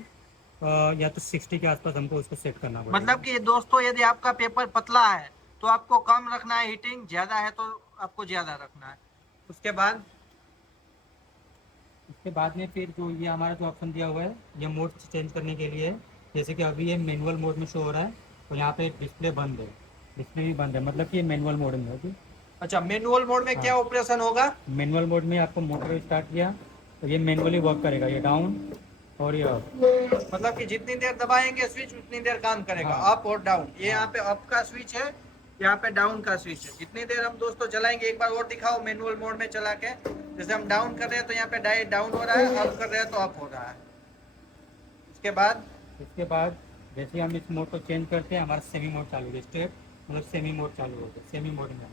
या तो 60 के आसपास हमको उसको सेट करना पड़ेगा। मतलब कि दोस्तों, यदि आपका पेपर पतला है तो आपको कम रखना है हीटिंग, ज्यादा है तो आपको ज्यादा रखना है। उसके बाद उसके बाद में फिर जो ये हमारा जो ऑप्शन दिया हुआ है, ये मोड चेंज करने के लिए, जैसे कि अभी ये मैनुअल मोड में शो हो रहा है, तो यहाँ पे डिस्प्ले बंद है, डिस्प्ले भी बंद है, मतलब कि ये मैनुअल मोड में होगी। अच्छा, मैनुअल मोड में क्या ऑपरेशन होगा? मैनुअल मोड में आपको मोटर स्टार्ट किया तो ये मैनुअली वर्क करेगा, ये डाउन और ये अप। मतलब कि जितनी देर दबाएंगे स्विच उतनी देर काम करेगा, हाँ। अप और डाउन। ये यहाँ पे अप का स्विच है, यहाँ पे डाउन का स्विच है। जितनी देर हम दोस्तों चलाएंगे, एक बार और दिखाओ मैनुअल मोड में चला के। जैसे हम डाउन कर रहे हैं तो यहाँ पे डाउन हो रहा है, अप कर रहे हैं तो अप हो रहा है। उसके बाद इसके बाद जैसे हम इस मोड को चेंज करते हैं हमारा सेमी मोड चालू होगा, स्टेप मतलब सेमी मोड चालू होगा, सेमी मोड में।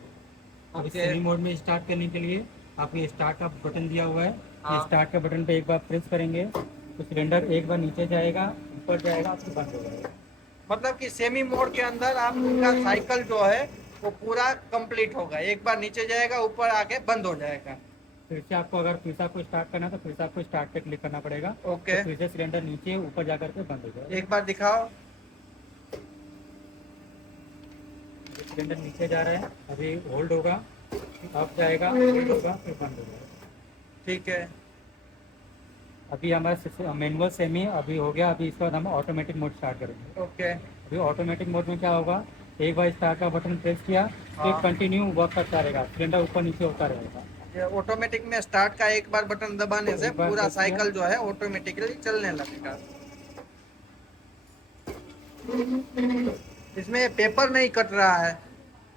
अब इस ओके। सेमी मोड में स्टार्ट करने के लिए आपको ये स्टार्ट का बटन दिया हुआ है, ये हाँ। स्टार्ट का बटन पे एक बार प्रेस करेंगे तो सिलेंडर एक बार नीचे जाएगा, ऊपर जाएगा, फिर बंद हो जाएगा। मतलब कि सेमी मोड के अंदर आपका साइकिल जो है वो पूरा कंप्लीट होगा, एक बार नीचे जाएगा ऊपर आके बंद हो जाएगा। फिर से आपको अगर फिर से आपको स्टार्ट करना है तो फिर से आपको स्टार्ट पे क्लिक करना पड़ेगा, ओके। तो फिर से सिलेंडर नीचे ऊपर जाकर के बंद हो जाएगा। एक बार दिखाओ। सिलेंडर नीचे जा रहा है, अभी होल्ड होगा, अप जाएगा, होल्ड होगा, फिर बंद हो जाएगा। ठीक है। अभी हमारा मैनुअल सेमी अभी हो गया, अभी इसके बाद हम ऑटोमेटिक मोड स्टार्ट करेंगे। ओके। अभी ऑटोमेटिक मोड में क्या होगा, एक बार स्टार्ट का बटन प्रेस किया तो हाँ। कंटिन्यू वर्क करता रहेगा, सिलेंडर ऊपर नीचे होता रहेगा। ये ऑटोमेटिक में स्टार्ट का एक बार बटन दबाने से एक बार पूरा प्रेस किया। साइकिल जो है ऑटोमेटिकली चलने लगेगा। इसमें पेपर नहीं कट रहा है।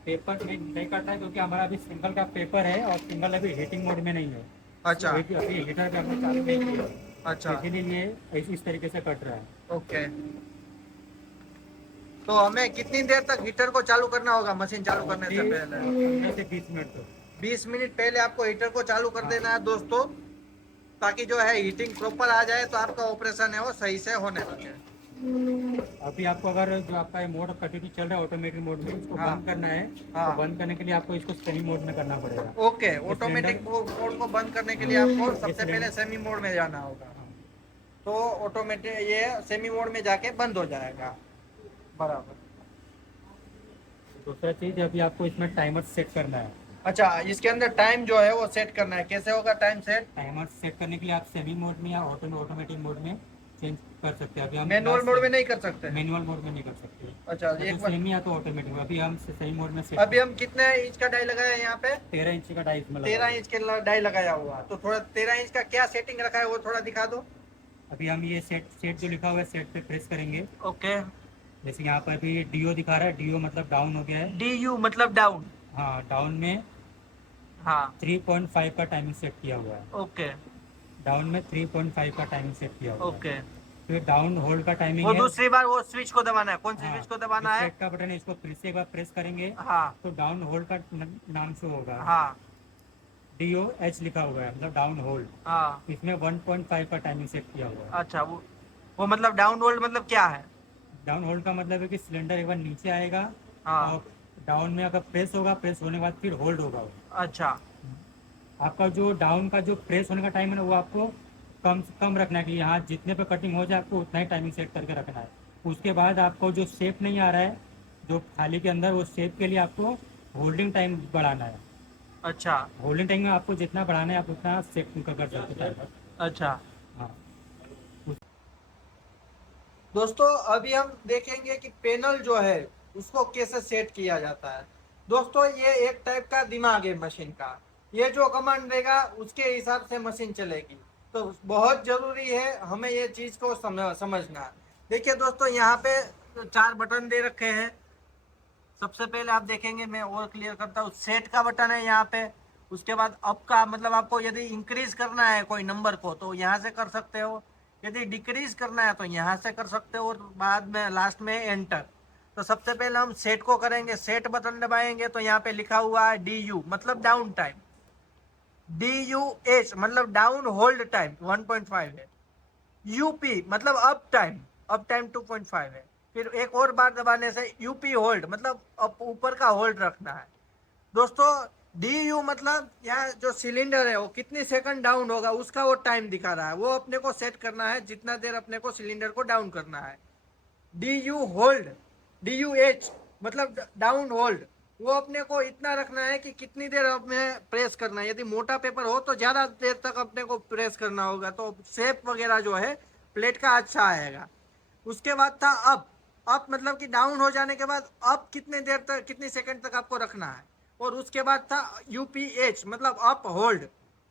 पेपर नहीं करता है क्योंकि हमारा अभी सिंगल का पेपर है और सिंगल अभी हीटिंग मोड में नहीं है। अच्छा। अभी हीटर पे हमने चालू नहीं किया, अच्छा। इसीलिए ये इस तरीके से कट रहा है। ओके। तो हमें कितनी देर तक हीटर को चालू करना होगा मशीन चालू करने से पहले? 15 से 20 मिनट तक। 20 मिनट पहले आपको हीटर को चालू कर देना है दोस्तों, ताकि जो है हीटिंग प्रॉपर आ जाए तो आपका ऑपरेशन है वो सही से होने लगे। अभी आपको अगर जो आपका मोड कंटिन्यू चल रहा है ऑटोमेटिक मोड में, इसको हाँ। बंद करना है, हाँ। तो बंद करने के लिए आपको इसको सेमी मोड में करना पड़ेगा। ओके। ऑटोमेटिक मोड को बंद करने के लिए आपको सबसे पहले सेमी मोड में जाना होगा, तो ऑटोमेटिक ये सेमी मोड में जाके बंद हो जाएगा। बराबर। दूसरा चीज अभी आपको इसमें टाइमर सेट करना है। अच्छा, इसके अंदर टाइम जो है वो सेट करना है, कैसे होगा टाइम सेट? टाइमर सेट करने के लिए आप सेमी मोड में या ऑटोमेटिक मोड में चेंज कर सकते हैं। अभी हम मैनुअल मोड में नहीं कर सकते? मैनुअल मोड में नहीं कर सकते। अच्छा, एक बार। सेमी या तो ऑटोमेटिक, अभी हम सही मोड में सेट। अभी हम कितने इंच का डाई लगाया है यहाँ पे? 13 इंच का डाई इसमें 13 इंच के डाई लगाया हुआ, तो थोड़ा 13 इंच का क्या सेटिंग रखा है वो थोड़ा दिखा दो। अभी हम ये सेट जो लिखा हुआ है सेट पे प्रेस करेंगे। ओके। जैसे यहाँ पर अभी डीओ दिखा रहा है, डीओ मतलब डाउन हो गया है। डी यू मतलब डाउन? हाँ, डाउन में हाँ। 3.5 का टाइमिंग सेट किया हुआ है। ओके। डाउन में 3.5 का टाइमिंग सेट किया हुआ है। ओके। फिर डाउन होल्ड का टाइमिंग वो है। दूसरी बार वो स्विच को दबाना है, कौन सी हाँ, स्विच को दबाना है? सेट का बटन है, इसको फिर से एक बार प्रेस करेंगे हाँ। तो डाउन होल्ड का नाम शो होगा। हाँ। DOH लिखा हुआ है मतलब डाउन होल्ड। हाँ। इसमें 1.5 का टाइमिंग सेट किया हुआ है। अच्छा, वो मतलब डाउन वोल्ट मतलब क्या है? डाउन होल्ड का मतलब है कि सिलेंडर एक बार नीचे आएगा, हाँ। और डाउन में अगर प्रेस होगा, प्रेस होने के बाद फिर होल्ड होगा वो। अच्छा। आपका जो डाउन का जो प्रेस होने का टाइम है ना वो आपको कम से कम रखना है कि यहाँ जितने पे कटिंग हो जाए आपको उतना ही टाइमिंग सेट करके रखना है। उसके बाद आपको जो शेप नहीं आ रहा है जो थाली के अंदर, वो शेप के लिए आपको होल्डिंग टाइम बढ़ाना है। अच्छा। होल्डिंग टाइम में आपको जितना बढ़ाना है आप उतना सेट कर सकते हैं। अच्छा हाँ। दोस्तों, अभी हम देखेंगे कि पैनल जो है उसको कैसे सेट किया जाता है। दोस्तों, ये एक टाइप का दिमाग है मशीन का, ये जो कमांड देगा उसके हिसाब से मशीन चलेगी, तो बहुत जरूरी है हमें ये चीज को समझना। देखिए दोस्तों, यहाँ पे 4 बटन दे रखे हैं। सबसे पहले आप देखेंगे, मैं और क्लियर करता हूँ, सेट का बटन है यहाँ पे। उसके बाद अप का मतलब आपको यदि इंक्रीज करना है कोई नंबर को तो यहाँ से कर सकते हो, यदि डिक्रीज करना है तो यहाँ से कर सकते हो, और बाद में लास्ट में एंटर। तो सबसे पहले हम सेट को करेंगे, सेट बटन दबाएंगे तो यहाँ पे लिखा हुआ है DU मतलब डाउन टाइम, DUH मतलब डाउन होल्ड टाइम 1.5 है, UP मतलब अप टाइम 2.5 है। फिर एक और बार दबाने से UP होल्ड मतलब अप ऊपर का होल्ड रखना है। दोस्तों, DU मतलब यहाँ जो सिलेंडर है वो कितनी सेकंड डाउन होगा उसका वो टाइम दिखा रहा है, वो अपने को सेट करना है जितना देर अपने को सिलेंडर को डाउन करना है। DU होल्ड, DUH मतलब डाउन होल्ड, वो अपने को इतना रखना है कि कितनी देर हमें प्रेस करना है। यदि मोटा पेपर हो तो ज्यादा देर तक अपने को प्रेस करना होगा, तो शेप वगैरह जो है प्लेट का अच्छा आएगा। उसके बाद था अप मतलब कि डाउन हो जाने के बाद अप कितने देर तक, कितनी सेकंड तक आपको रखना है। और उसके बाद था UPH मतलब अप होल्ड,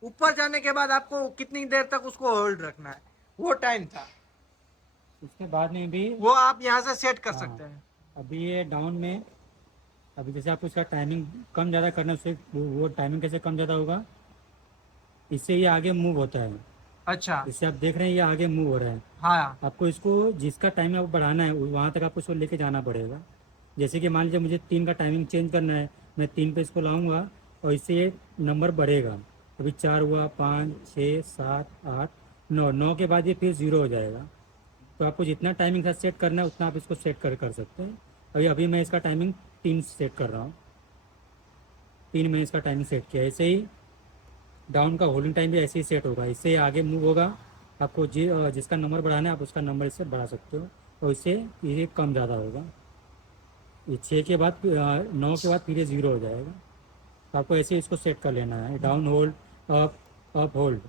ऊपर जाने के बाद आपको कितनी देर तक उसको होल्ड रखना है, वो टाइम था। उसके बाद में भी वो आप यहाँ से सेट कर सकते हैं। अभी ये डाउन में, अभी जैसे आपको इसका टाइमिंग कम ज़्यादा करना है, उससे वो टाइमिंग कैसे कम ज़्यादा होगा, इससे ये आगे मूव होता है। अच्छा। इससे आप देख रहे हैं ये आगे मूव हो रहा है। हाँ। आपको इसको जिसका टाइम आपको बढ़ाना है वहाँ तक आपको इसको लेके जाना पड़ेगा। जैसे कि मान लीजिए मुझे 3 का टाइमिंग चेंज करना है, मैं 3 पे इसको लाऊंगा और इससे ये नंबर बढ़ेगा। अभी 4 हुआ, 5, 6, 7, 8, 9, 9 के बाद ये फिर 0 हो जाएगा। तो आपको जितना टाइमिंग का सेट करना है उतना आप इसको सेट कर सकते हैं। अभी अभी मैं इसका टाइमिंग 3 सेट कर रहा हूँ। 3 में इसका टाइमिंग सेट किया। ऐसे ही डाउन का होल्डिंग टाइम भी ऐसे ही सेट होगा। इससे आगे मूव होगा। आपको जिसका नंबर बढ़ाना है आप उसका नंबर इससे बढ़ा सकते हो और इससे ये कम ज़्यादा होगा। ये 6 के बाद 9 के बाद फिर ये 0 हो जाएगा। तो आपको ऐसे ही इसको सेट कर लेना है, down hold, up hold.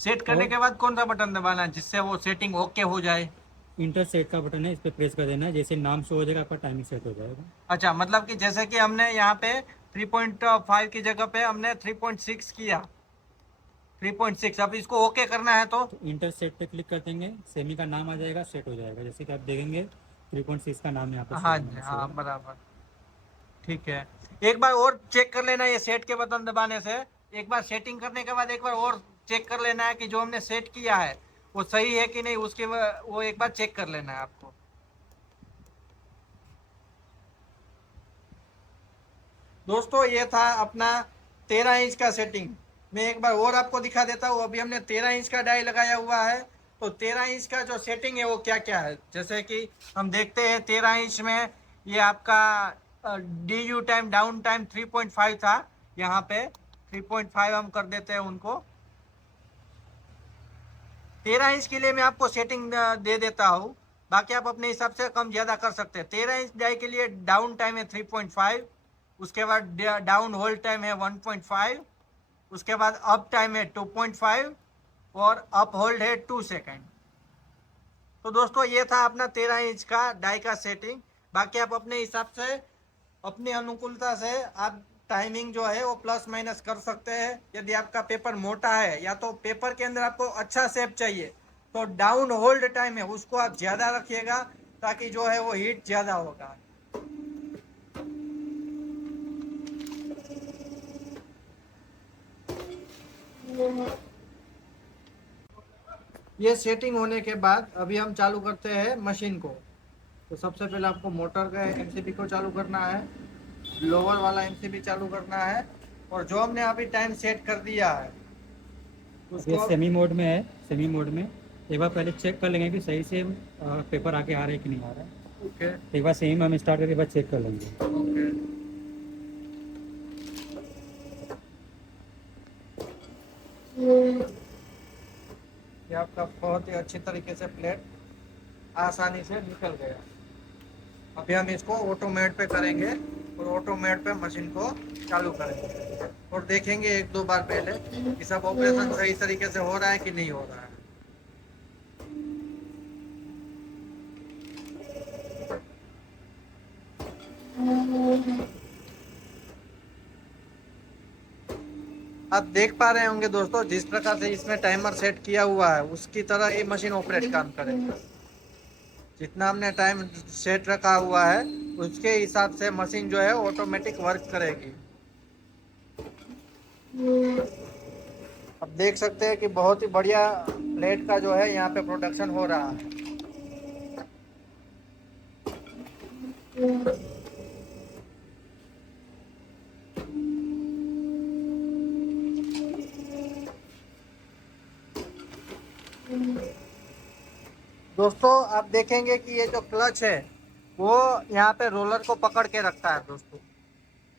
Set करने और के बाद कौन सा बटन दबाना है जिससे वो सेटिंग ओके हो जाए? इंटर सेट का बटन है, इस पर प्रेस कर देना है। जैसे नाम शो हो जाएगा आपका टाइमिंग सेट हो जाएगा। अच्छा, मतलब कि जैसे कि हमने यहाँ पे 3.5 की जगह पे हमने 3.6 किया, 3.6, अब इसको ओके करना है तो? तो इंटर सेट पे क्लिक कर देंगे, सेमी का नाम आ जाएगा, सेट हो जाएगा। जैसे कि आप देखेंगे 3.6 का नाम यहाँ पे शो हाँ होने जी, से। हाँ बराबर। ठीक है। एक बार और चेक कर लेना ये सेट के बटन दबाने से। एक बार सेटिंग करने के बाद एक बार और चेक कर लेना है कि जो हमने सेट किया है वो सही है कि नहीं, उसके वो एक बार चेक कर लेना है आपको। दोस्तों ये था अपना 13 इंच का सेटिंग। मैं एक बार और आपको दिखा देता हूँ। अभी हमने 13 इंच का डाई लगाया हुआ है, तो 13 इंच का जो सेटिंग है वो क्या क्या है, जैसे कि हम देखते हैं 13 इंच में ये आपका DU टाइम, डाउन टाइम 3.5 था, यहाँ पे 3.5 हम कर देते हैं उनको। 13 इंच के लिए मैं आपको सेटिंग दे देता हूँ, बाकी आप अपने हिसाब से कम ज्यादा कर सकते हैं। 13 इंच डाई के लिए डाउन टाइम है 3.5, उसके बाद डाउन होल्ड टाइम है 1.5, उसके बाद अप टाइम है 2.5 और अप होल्ड है 2 सेकेंड। तो दोस्तों ये था अपना 13 इंच का डाई का सेटिंग। बाकी आप अपने हिसाब से, अपनी अनुकूलता से आप टाइमिंग जो है वो प्लस माइनस कर सकते हैं। यदि आपका पेपर मोटा है या तो पेपर के अंदर आपको अच्छा शेप चाहिए तो डाउन होल्ड टाइम है उसको आप ज्यादा रखिएगा, ताकि जो है वो हीट ज्यादा होगा। ये सेटिंग होने के बाद अभी हम चालू करते हैं मशीन को। तो सबसे पहले आपको मोटर का एमसीबी को चालू करना है, लोअर वाला एमसीबी चालू करना है, और जो हमने अभी टाइम सेट कर दिया है अब ये उसको। सेमी मोड में है। सेमी मोड में एक बार पहले चेक कर लेंगे कि सही से पेपर आके आ रहा है कि नहीं आ रहा है। ओके। एक बार सेमी में हम स्टार्ट करके बाद चेक कर लेंगे। ओके। ये आपका बहुत ही अच्छी तरीके से प्लेट आसानी से निकल गया। अभी हम इसको ऑटो मोड पे करेंगे और ऑटो मोड पे मशीन को चालू करेंगे और देखेंगे एक दो बार पहले कि सब ऑपरेशन सही तरीके से हो रहा है कि नहीं हो रहा है। आप देख पा रहे होंगे दोस्तों, जिस प्रकार से इसमें टाइमर सेट किया हुआ है उसकी तरह ये मशीन ऑपरेट काम करेगी। जितना हमने टाइम सेट रखा हुआ है उसके हिसाब से मशीन जो है ऑटोमेटिक वर्क करेगी। अब देख सकते हैं कि बहुत ही बढ़िया प्लेट का जो है यहाँ पे प्रोडक्शन हो रहा है। दोस्तों आप देखेंगे कि ये जो क्लच है वो यहाँ पे रोलर को पकड़ के रखता है दोस्तों।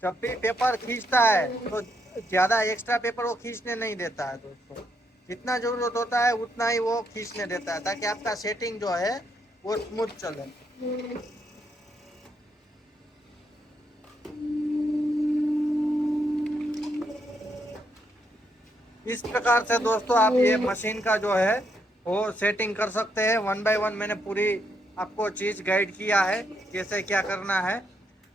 जब भी पेपर खींचता है तो ज्यादा एक्स्ट्रा पेपर वो खींचने नहीं देता है दोस्तों। जितना जरूरत होता है उतना ही वो खींचने देता है, ताकि आपका सेटिंग जो है वो स्मूथ चले। इस प्रकार से दोस्तों आप ये मशीन का जो है वो सेटिंग कर सकते हैं। 1 बाय 1 मैंने पूरी आपको चीज गाइड किया है कैसे क्या करना है।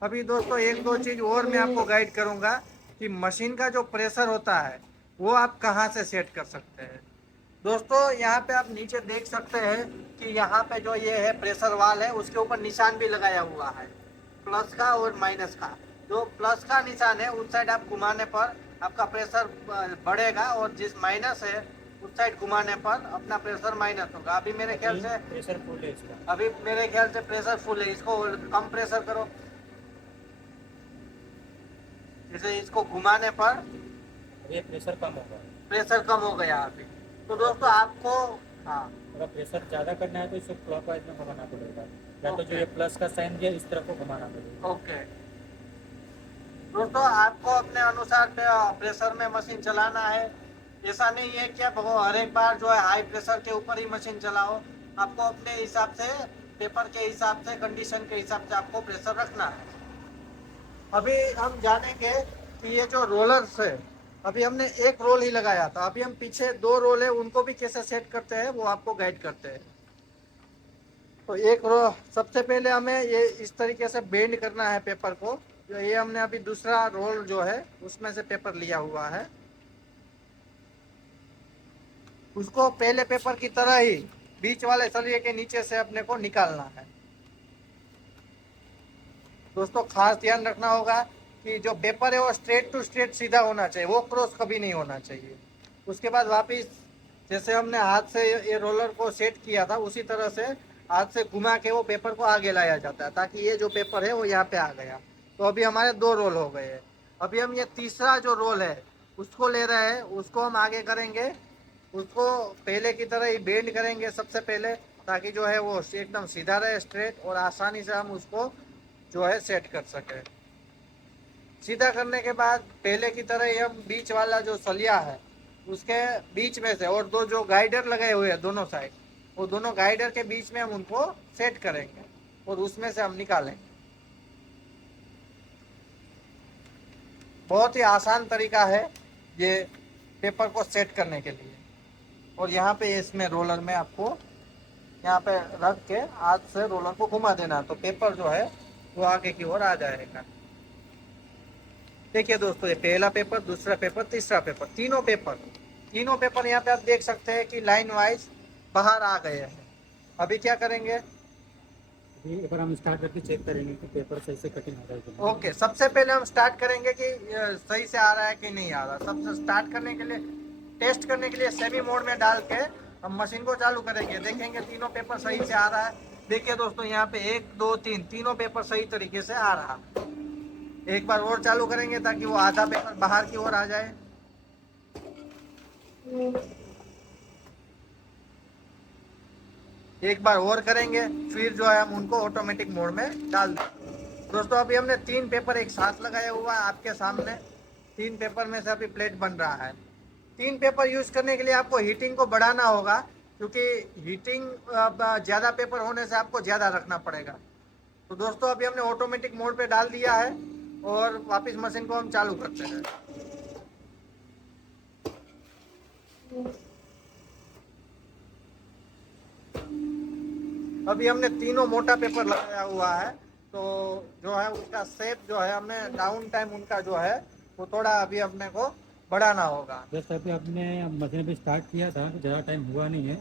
अभी दोस्तों एक दो चीज और मैं आपको गाइड करूंगा कि मशीन का जो प्रेशर होता है वो आप कहाँ से सेट कर सकते हैं। दोस्तों यहाँ पे आप नीचे देख सकते हैं कि यहाँ पे जो ये है प्रेशर वाल है उसके ऊपर निशान भी लगाया हुआ है, प्लस का और माइनस का। जो प्लस का निशान है उस साइड आप घुमाने पर आपका प्रेशर बढ़ेगा, और जिस माइनस है उस साइड घुमाने पर अपना प्रेशर माइनस होगा। अभी मेरे ख्याल से प्रेशर फुल है इसका। अभी मेरे ख्याल से प्रेशर फुल है, इसको कम प्रेशर करो। जैसे इसको घुमाने पर ये प्रेशर कम होगा। प्रेशर कम हो गया अभी। तो दोस्तों आपको, हाँ अगर प्रेशर ज़्यादा करना है तो इसको क्लॉकवाइज में घुमाना पड़ेगा, या तो जो ये प्लस का साइन दिया इस तरफ को घुमाना पड़ेगा। ओके दोस्तों, आपको अपने अनुसार प्रेशर में मशीन चलाना है। ऐसा नहीं है कि आप हर एक बार जो है हाई प्रेशर के ऊपर ही मशीन चलाओ। आपको अपने हिसाब से, पेपर के हिसाब से, कंडीशन के हिसाब से आपको प्रेशर रखना है। अभी हम जानेंगे कि ये जो रोलर्स है, अभी हमने एक रोल ही लगाया था, अभी हम पीछे 2 रोल है उनको भी कैसे सेट करते हैं वो आपको गाइड करते हैं। तो एक रो, सबसे पहले हमें ये इस तरीके से बेंड करना है पेपर को। जो ये हमने अभी दूसरा रोल जो है उसमें से पेपर लिया हुआ है, उसको पहले पेपर की तरह ही बीच वाले सरिये के नीचे से अपने को निकालना है। दोस्तों खास ध्यान रखना होगा कि जो पेपर है वो स्ट्रेट टू स्ट्रेट सीधा होना चाहिए, वो क्रॉस कभी नहीं होना चाहिए। उसके बाद वापिस जैसे हमने हाथ से ये रोलर को सेट किया था उसी तरह से हाथ से घुमा के वो पेपर को आगे लाया जाता है, ताकि ये जो पेपर है वो यहाँ पे आ गया। तो अभी हमारे 2 रोल हो गए हैं। अभी हम ये तीसरा जो रोल है उसको ले रहे हैं, उसको हम आगे करेंगे। उसको पहले की तरह ही बेंड करेंगे सबसे पहले, ताकि जो है वो एकदम सीधा रहे, स्ट्रेट, और आसानी से हम उसको जो है सेट कर सके। सीधा करने के बाद पहले की तरह ही हम बीच वाला जो सलिया है उसके बीच में से, और 2 जो गाइडर लगे हुए हैं दोनों साइड, वो दोनों गाइडर के बीच में हम उनको सेट करेंगे और उसमें से हम निकालेंगे। बहुत ही आसान तरीका है ये पेपर को सेट करने के लिए। और यहाँ पे इसमें रोलर में आपको यहाँ पे रख के हाथ से रोलर को घुमा देना, तो पेपर जो है वो आगे की ओर आ जाएगा। देखिए दोस्तों, ये पहला पेपर, दूसरा पेपर, तीसरा पेपर, तीनों पेपर यहाँ पे आप देख सकते हैं कि लाइन वाइज बाहर आ गए हैं। अभी क्या करेंगे, अभी एक बार हम स्टार्ट करके चेक करेंगे कि पेपर सही से कटिंग हो रहा है कि नहीं। ओके सबसे पहले हम स्टार्ट करेंगे कि सही से आ रहा है कि नहीं आ रहा। सबसे स्टार्ट करने के लिए, टेस्ट करने के लिए सेमी मोड में डाल के हम मशीन को चालू करेंगे, देखेंगे तीनों पेपर सही से आ रहा है। देखिए दोस्तों, यहाँ पे 1 2 3 तीनों पेपर सही तरीके से आ रहा है। एक बार और चालू करेंगे ताकि वो आधा पेपर बाहर की ओर आ जाए। एक बार और करेंगे, फिर जो है हम उनको ऑटोमेटिक मोड में डाल देंगे। दोस्तों अभी हमने 3 पेपर एक साथ लगाया हुआ है आपके सामने। 3 पेपर में से अभी प्लेट बन रहा है। 3 पेपर यूज करने के लिए आपको हीटिंग को बढ़ाना होगा, क्योंकि हीटिंग ज़्यादा पेपर होने से आपको ज़्यादा रखना पड़ेगा। तो दोस्तों अभी हमने ऑटोमेटिक मोड पे डाल दिया है और वापस मशीन को हम चालू करते हैं। अभी हमने तीनों मोटा पेपर लगाया हुआ है, तो जो है उसका शेप जो है हमने डाउन टाइम उनका जो है वो थोड़ा अभी अपने को बढ़ाना होगा। जैसे अभी आपने मशीन अभी स्टार्ट किया था, ज़्यादा टाइम हुआ नहीं है,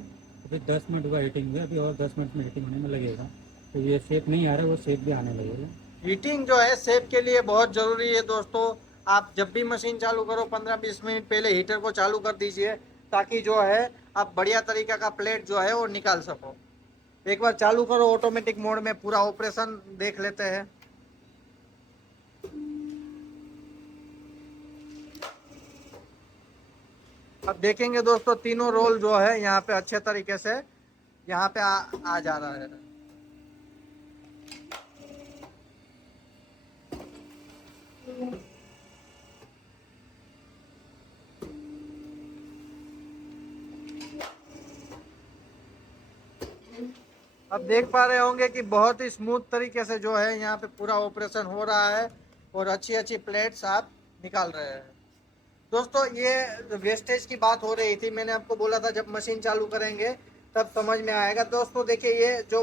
अभी 10 मिनट हुआ हीटिंग में, अभी और 10 मिनट में हीटिंग होने में लगेगा। तो ये शेप नहीं आ रहा है, वो शेप भी आने लगेगा। हीटिंग जो है शेप के लिए बहुत ज़रूरी है दोस्तों। आप जब भी मशीन चालू करो 15-20 मिनट पहले हीटर को चालू कर दीजिए, ताकि जो है आप बढ़िया तरीका का प्लेट जो है वो निकाल सको। एक बार चालू करो ऑटोमेटिक मोड में, पूरा ऑपरेशन देख लेते हैं। अब देखेंगे दोस्तों, तीनों रोल जो है यहाँ पे अच्छे तरीके से यहाँ पे आ जा रहा है। अब देख पा रहे होंगे कि बहुत ही स्मूथ तरीके से जो है यहाँ पे पूरा ऑपरेशन हो रहा है और अच्छी अच्छी प्लेट्स आप निकाल रहे हैं। दोस्तों ये वेस्टेज की बात हो रही थी, मैंने आपको बोला था जब मशीन चालू करेंगे तब समझ में आएगा। दोस्तों देखिए, ये जो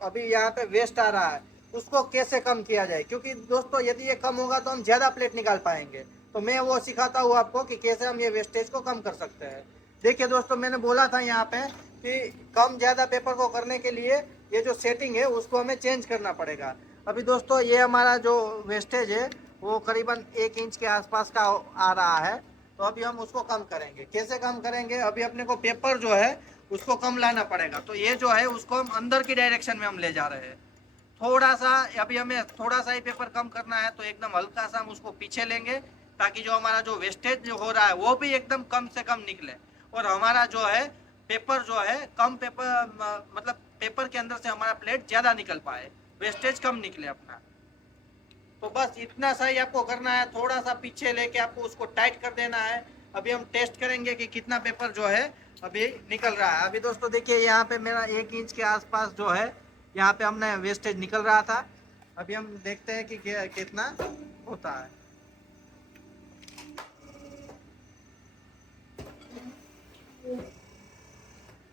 अभी यहाँ पे वेस्ट आ रहा है उसको कैसे कम किया जाए, क्योंकि दोस्तों यदि ये कम होगा तो हम ज़्यादा प्लेट निकाल पाएंगे। तो मैं वो सिखाता हूँ आपको कि कैसे हम ये वेस्टेज को कम कर सकते हैं। देखिए दोस्तों, मैंने बोला था यहाँ पे कि कम ज़्यादा पेपर को करने के लिए ये जो सेटिंग है उसको हमें चेंज करना पड़ेगा। अभी दोस्तों ये हमारा जो वेस्टेज है वो करीबन 1 इंच के आसपास का आ रहा है। तो अभी हम उसको कम करेंगे। कैसे कम करेंगे? अभी अपने को पेपर जो है उसको कम लाना पड़ेगा। तो ये जो है उसको हम अंदर की डायरेक्शन में हम ले जा रहे हैं। थोड़ा सा, अभी हमें थोड़ा सा ही पेपर कम करना है, तो एकदम हल्का सा हम उसको पीछे लेंगे, ताकि जो हमारा जो वेस्टेज जो हो रहा है वो भी एकदम कम से कम निकले, और हमारा जो है पेपर जो है कम पेपर, मतलब पेपर के अंदर से हमारा प्लेट ज्यादा निकल पाए, वेस्टेज कम निकले अपना। तो बस इतना सा ही आपको करना है, थोड़ा सा पीछे लेके आपको उसको टाइट कर देना है। अभी हम टेस्ट करेंगे कि कितना पेपर जो है अभी निकल रहा है। अभी दोस्तों देखिए, यहाँ पे मेरा 1 इंच के आसपास जो है यहाँ पे हमने वेस्टेज निकल रहा था। अभी हम देखते हैं कि कितना होता है।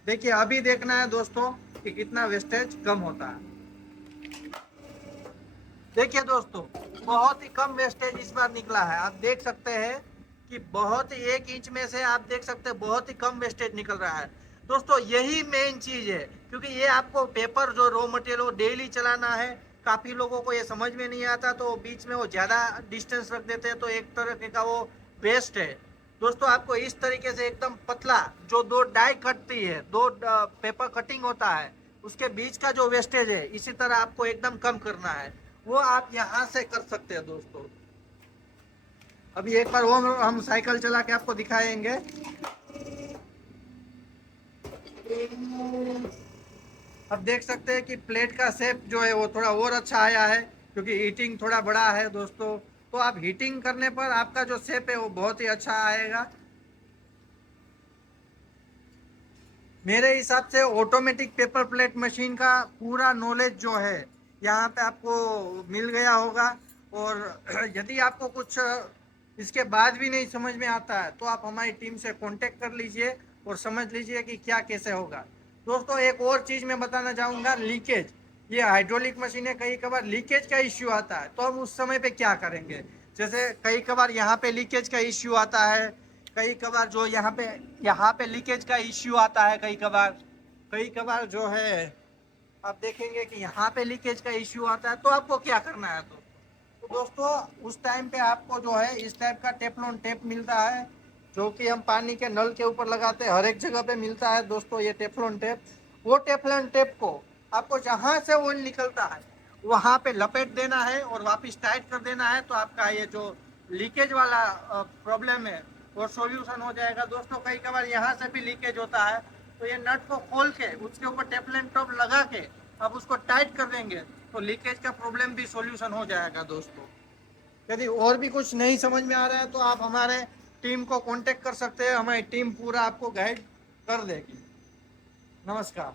देखिए अभी देखना है दोस्तों कि कितना वेस्टेज कम होता है। देखिए दोस्तों, बहुत ही कम वेस्टेज इस बार निकला है। आप देख सकते हैं कि बहुत ही 1 इंच में से आप देख सकते हैं बहुत ही कम वेस्टेज निकल रहा है। दोस्तों यही मेन चीज है, क्योंकि ये आपको पेपर जो रॉ मटेरियल वो डेली चलाना है। काफी लोगों को ये समझ में नहीं आता, तो बीच में वो ज्यादा डिस्टेंस रख देते हैं, तो एक तरह का वो वेस्ट है। दोस्तों आपको इस तरीके से एकदम पतला, जो दो डाई कटती है, दो पेपर कटिंग होता है, उसके बीच का जो वेस्टेज है इसी तरह आपको एकदम कम करना है। वो आप यहाँ से कर सकते हैं दोस्तों। अभी एक बार वो हम साइकिल चला के आपको दिखाएंगे। अब देख सकते हैं कि प्लेट का शेप जो है वो थोड़ा और अच्छा आया है, क्योंकि हीटिंग थोड़ा बड़ा है दोस्तों। तो आप हीटिंग करने पर आपका जो शेप है वो बहुत ही अच्छा आएगा। मेरे हिसाब से ऑटोमेटिक पेपर प्लेट मशीन का पूरा नॉलेज जो है यहाँ पे आपको मिल गया होगा। और यदि आपको कुछ इसके बाद भी नहीं समझ में आता है, तो आप हमारी टीम से कांटेक्ट कर लीजिए और समझ लीजिए कि क्या कैसे होगा। दोस्तों एक और चीज़ मैं बताना चाहूँगा, लीकेज। ये हाइड्रोलिक मशीन है, कई कबार लीकेज का इश्यू आता है, तो हम उस समय पे क्या करेंगे? जैसे कई कबार यहाँ पे लीकेज का इश्यू आता है, कई कबार जो यहाँ पे लीकेज का इश्यू आता है, कई कबार जो है आप देखेंगे कि यहाँ पे लीकेज का इश्यू आता है। तो आपको क्या करना है? तो दोस्तों उस टाइम पे आपको जो है इस टाइप का टेफलॉन टेप मिलता है, जो कि हम पानी के नल के ऊपर लगाते हैं, हर एक जगह पे मिलता है दोस्तों ये टेफलॉन टेप। वो टेफलॉन टेप को आपको जहाँ से ऑयल निकलता है वहाँ पे लपेट देना है और वापस टाइट कर देना है, तो आपका ये जो लीकेज वाला प्रॉब्लम है वो सॉल्यूशन हो जाएगा। दोस्तों कई कबार यहाँ से भी लीकेज होता है, तो ये नट को खोल के उसके ऊपर टेफलॉन टेप लगा के आप उसको टाइट कर देंगे, तो लीकेज का प्रॉब्लम भी सॉल्यूशन हो जाएगा दोस्तों। यदि और भी कुछ नहीं समझ में आ रहा है, तो आप हमारे टीम को कांटेक्ट कर सकते हैं, हमारी टीम पूरा आपको गाइड कर देगी। नमस्कार।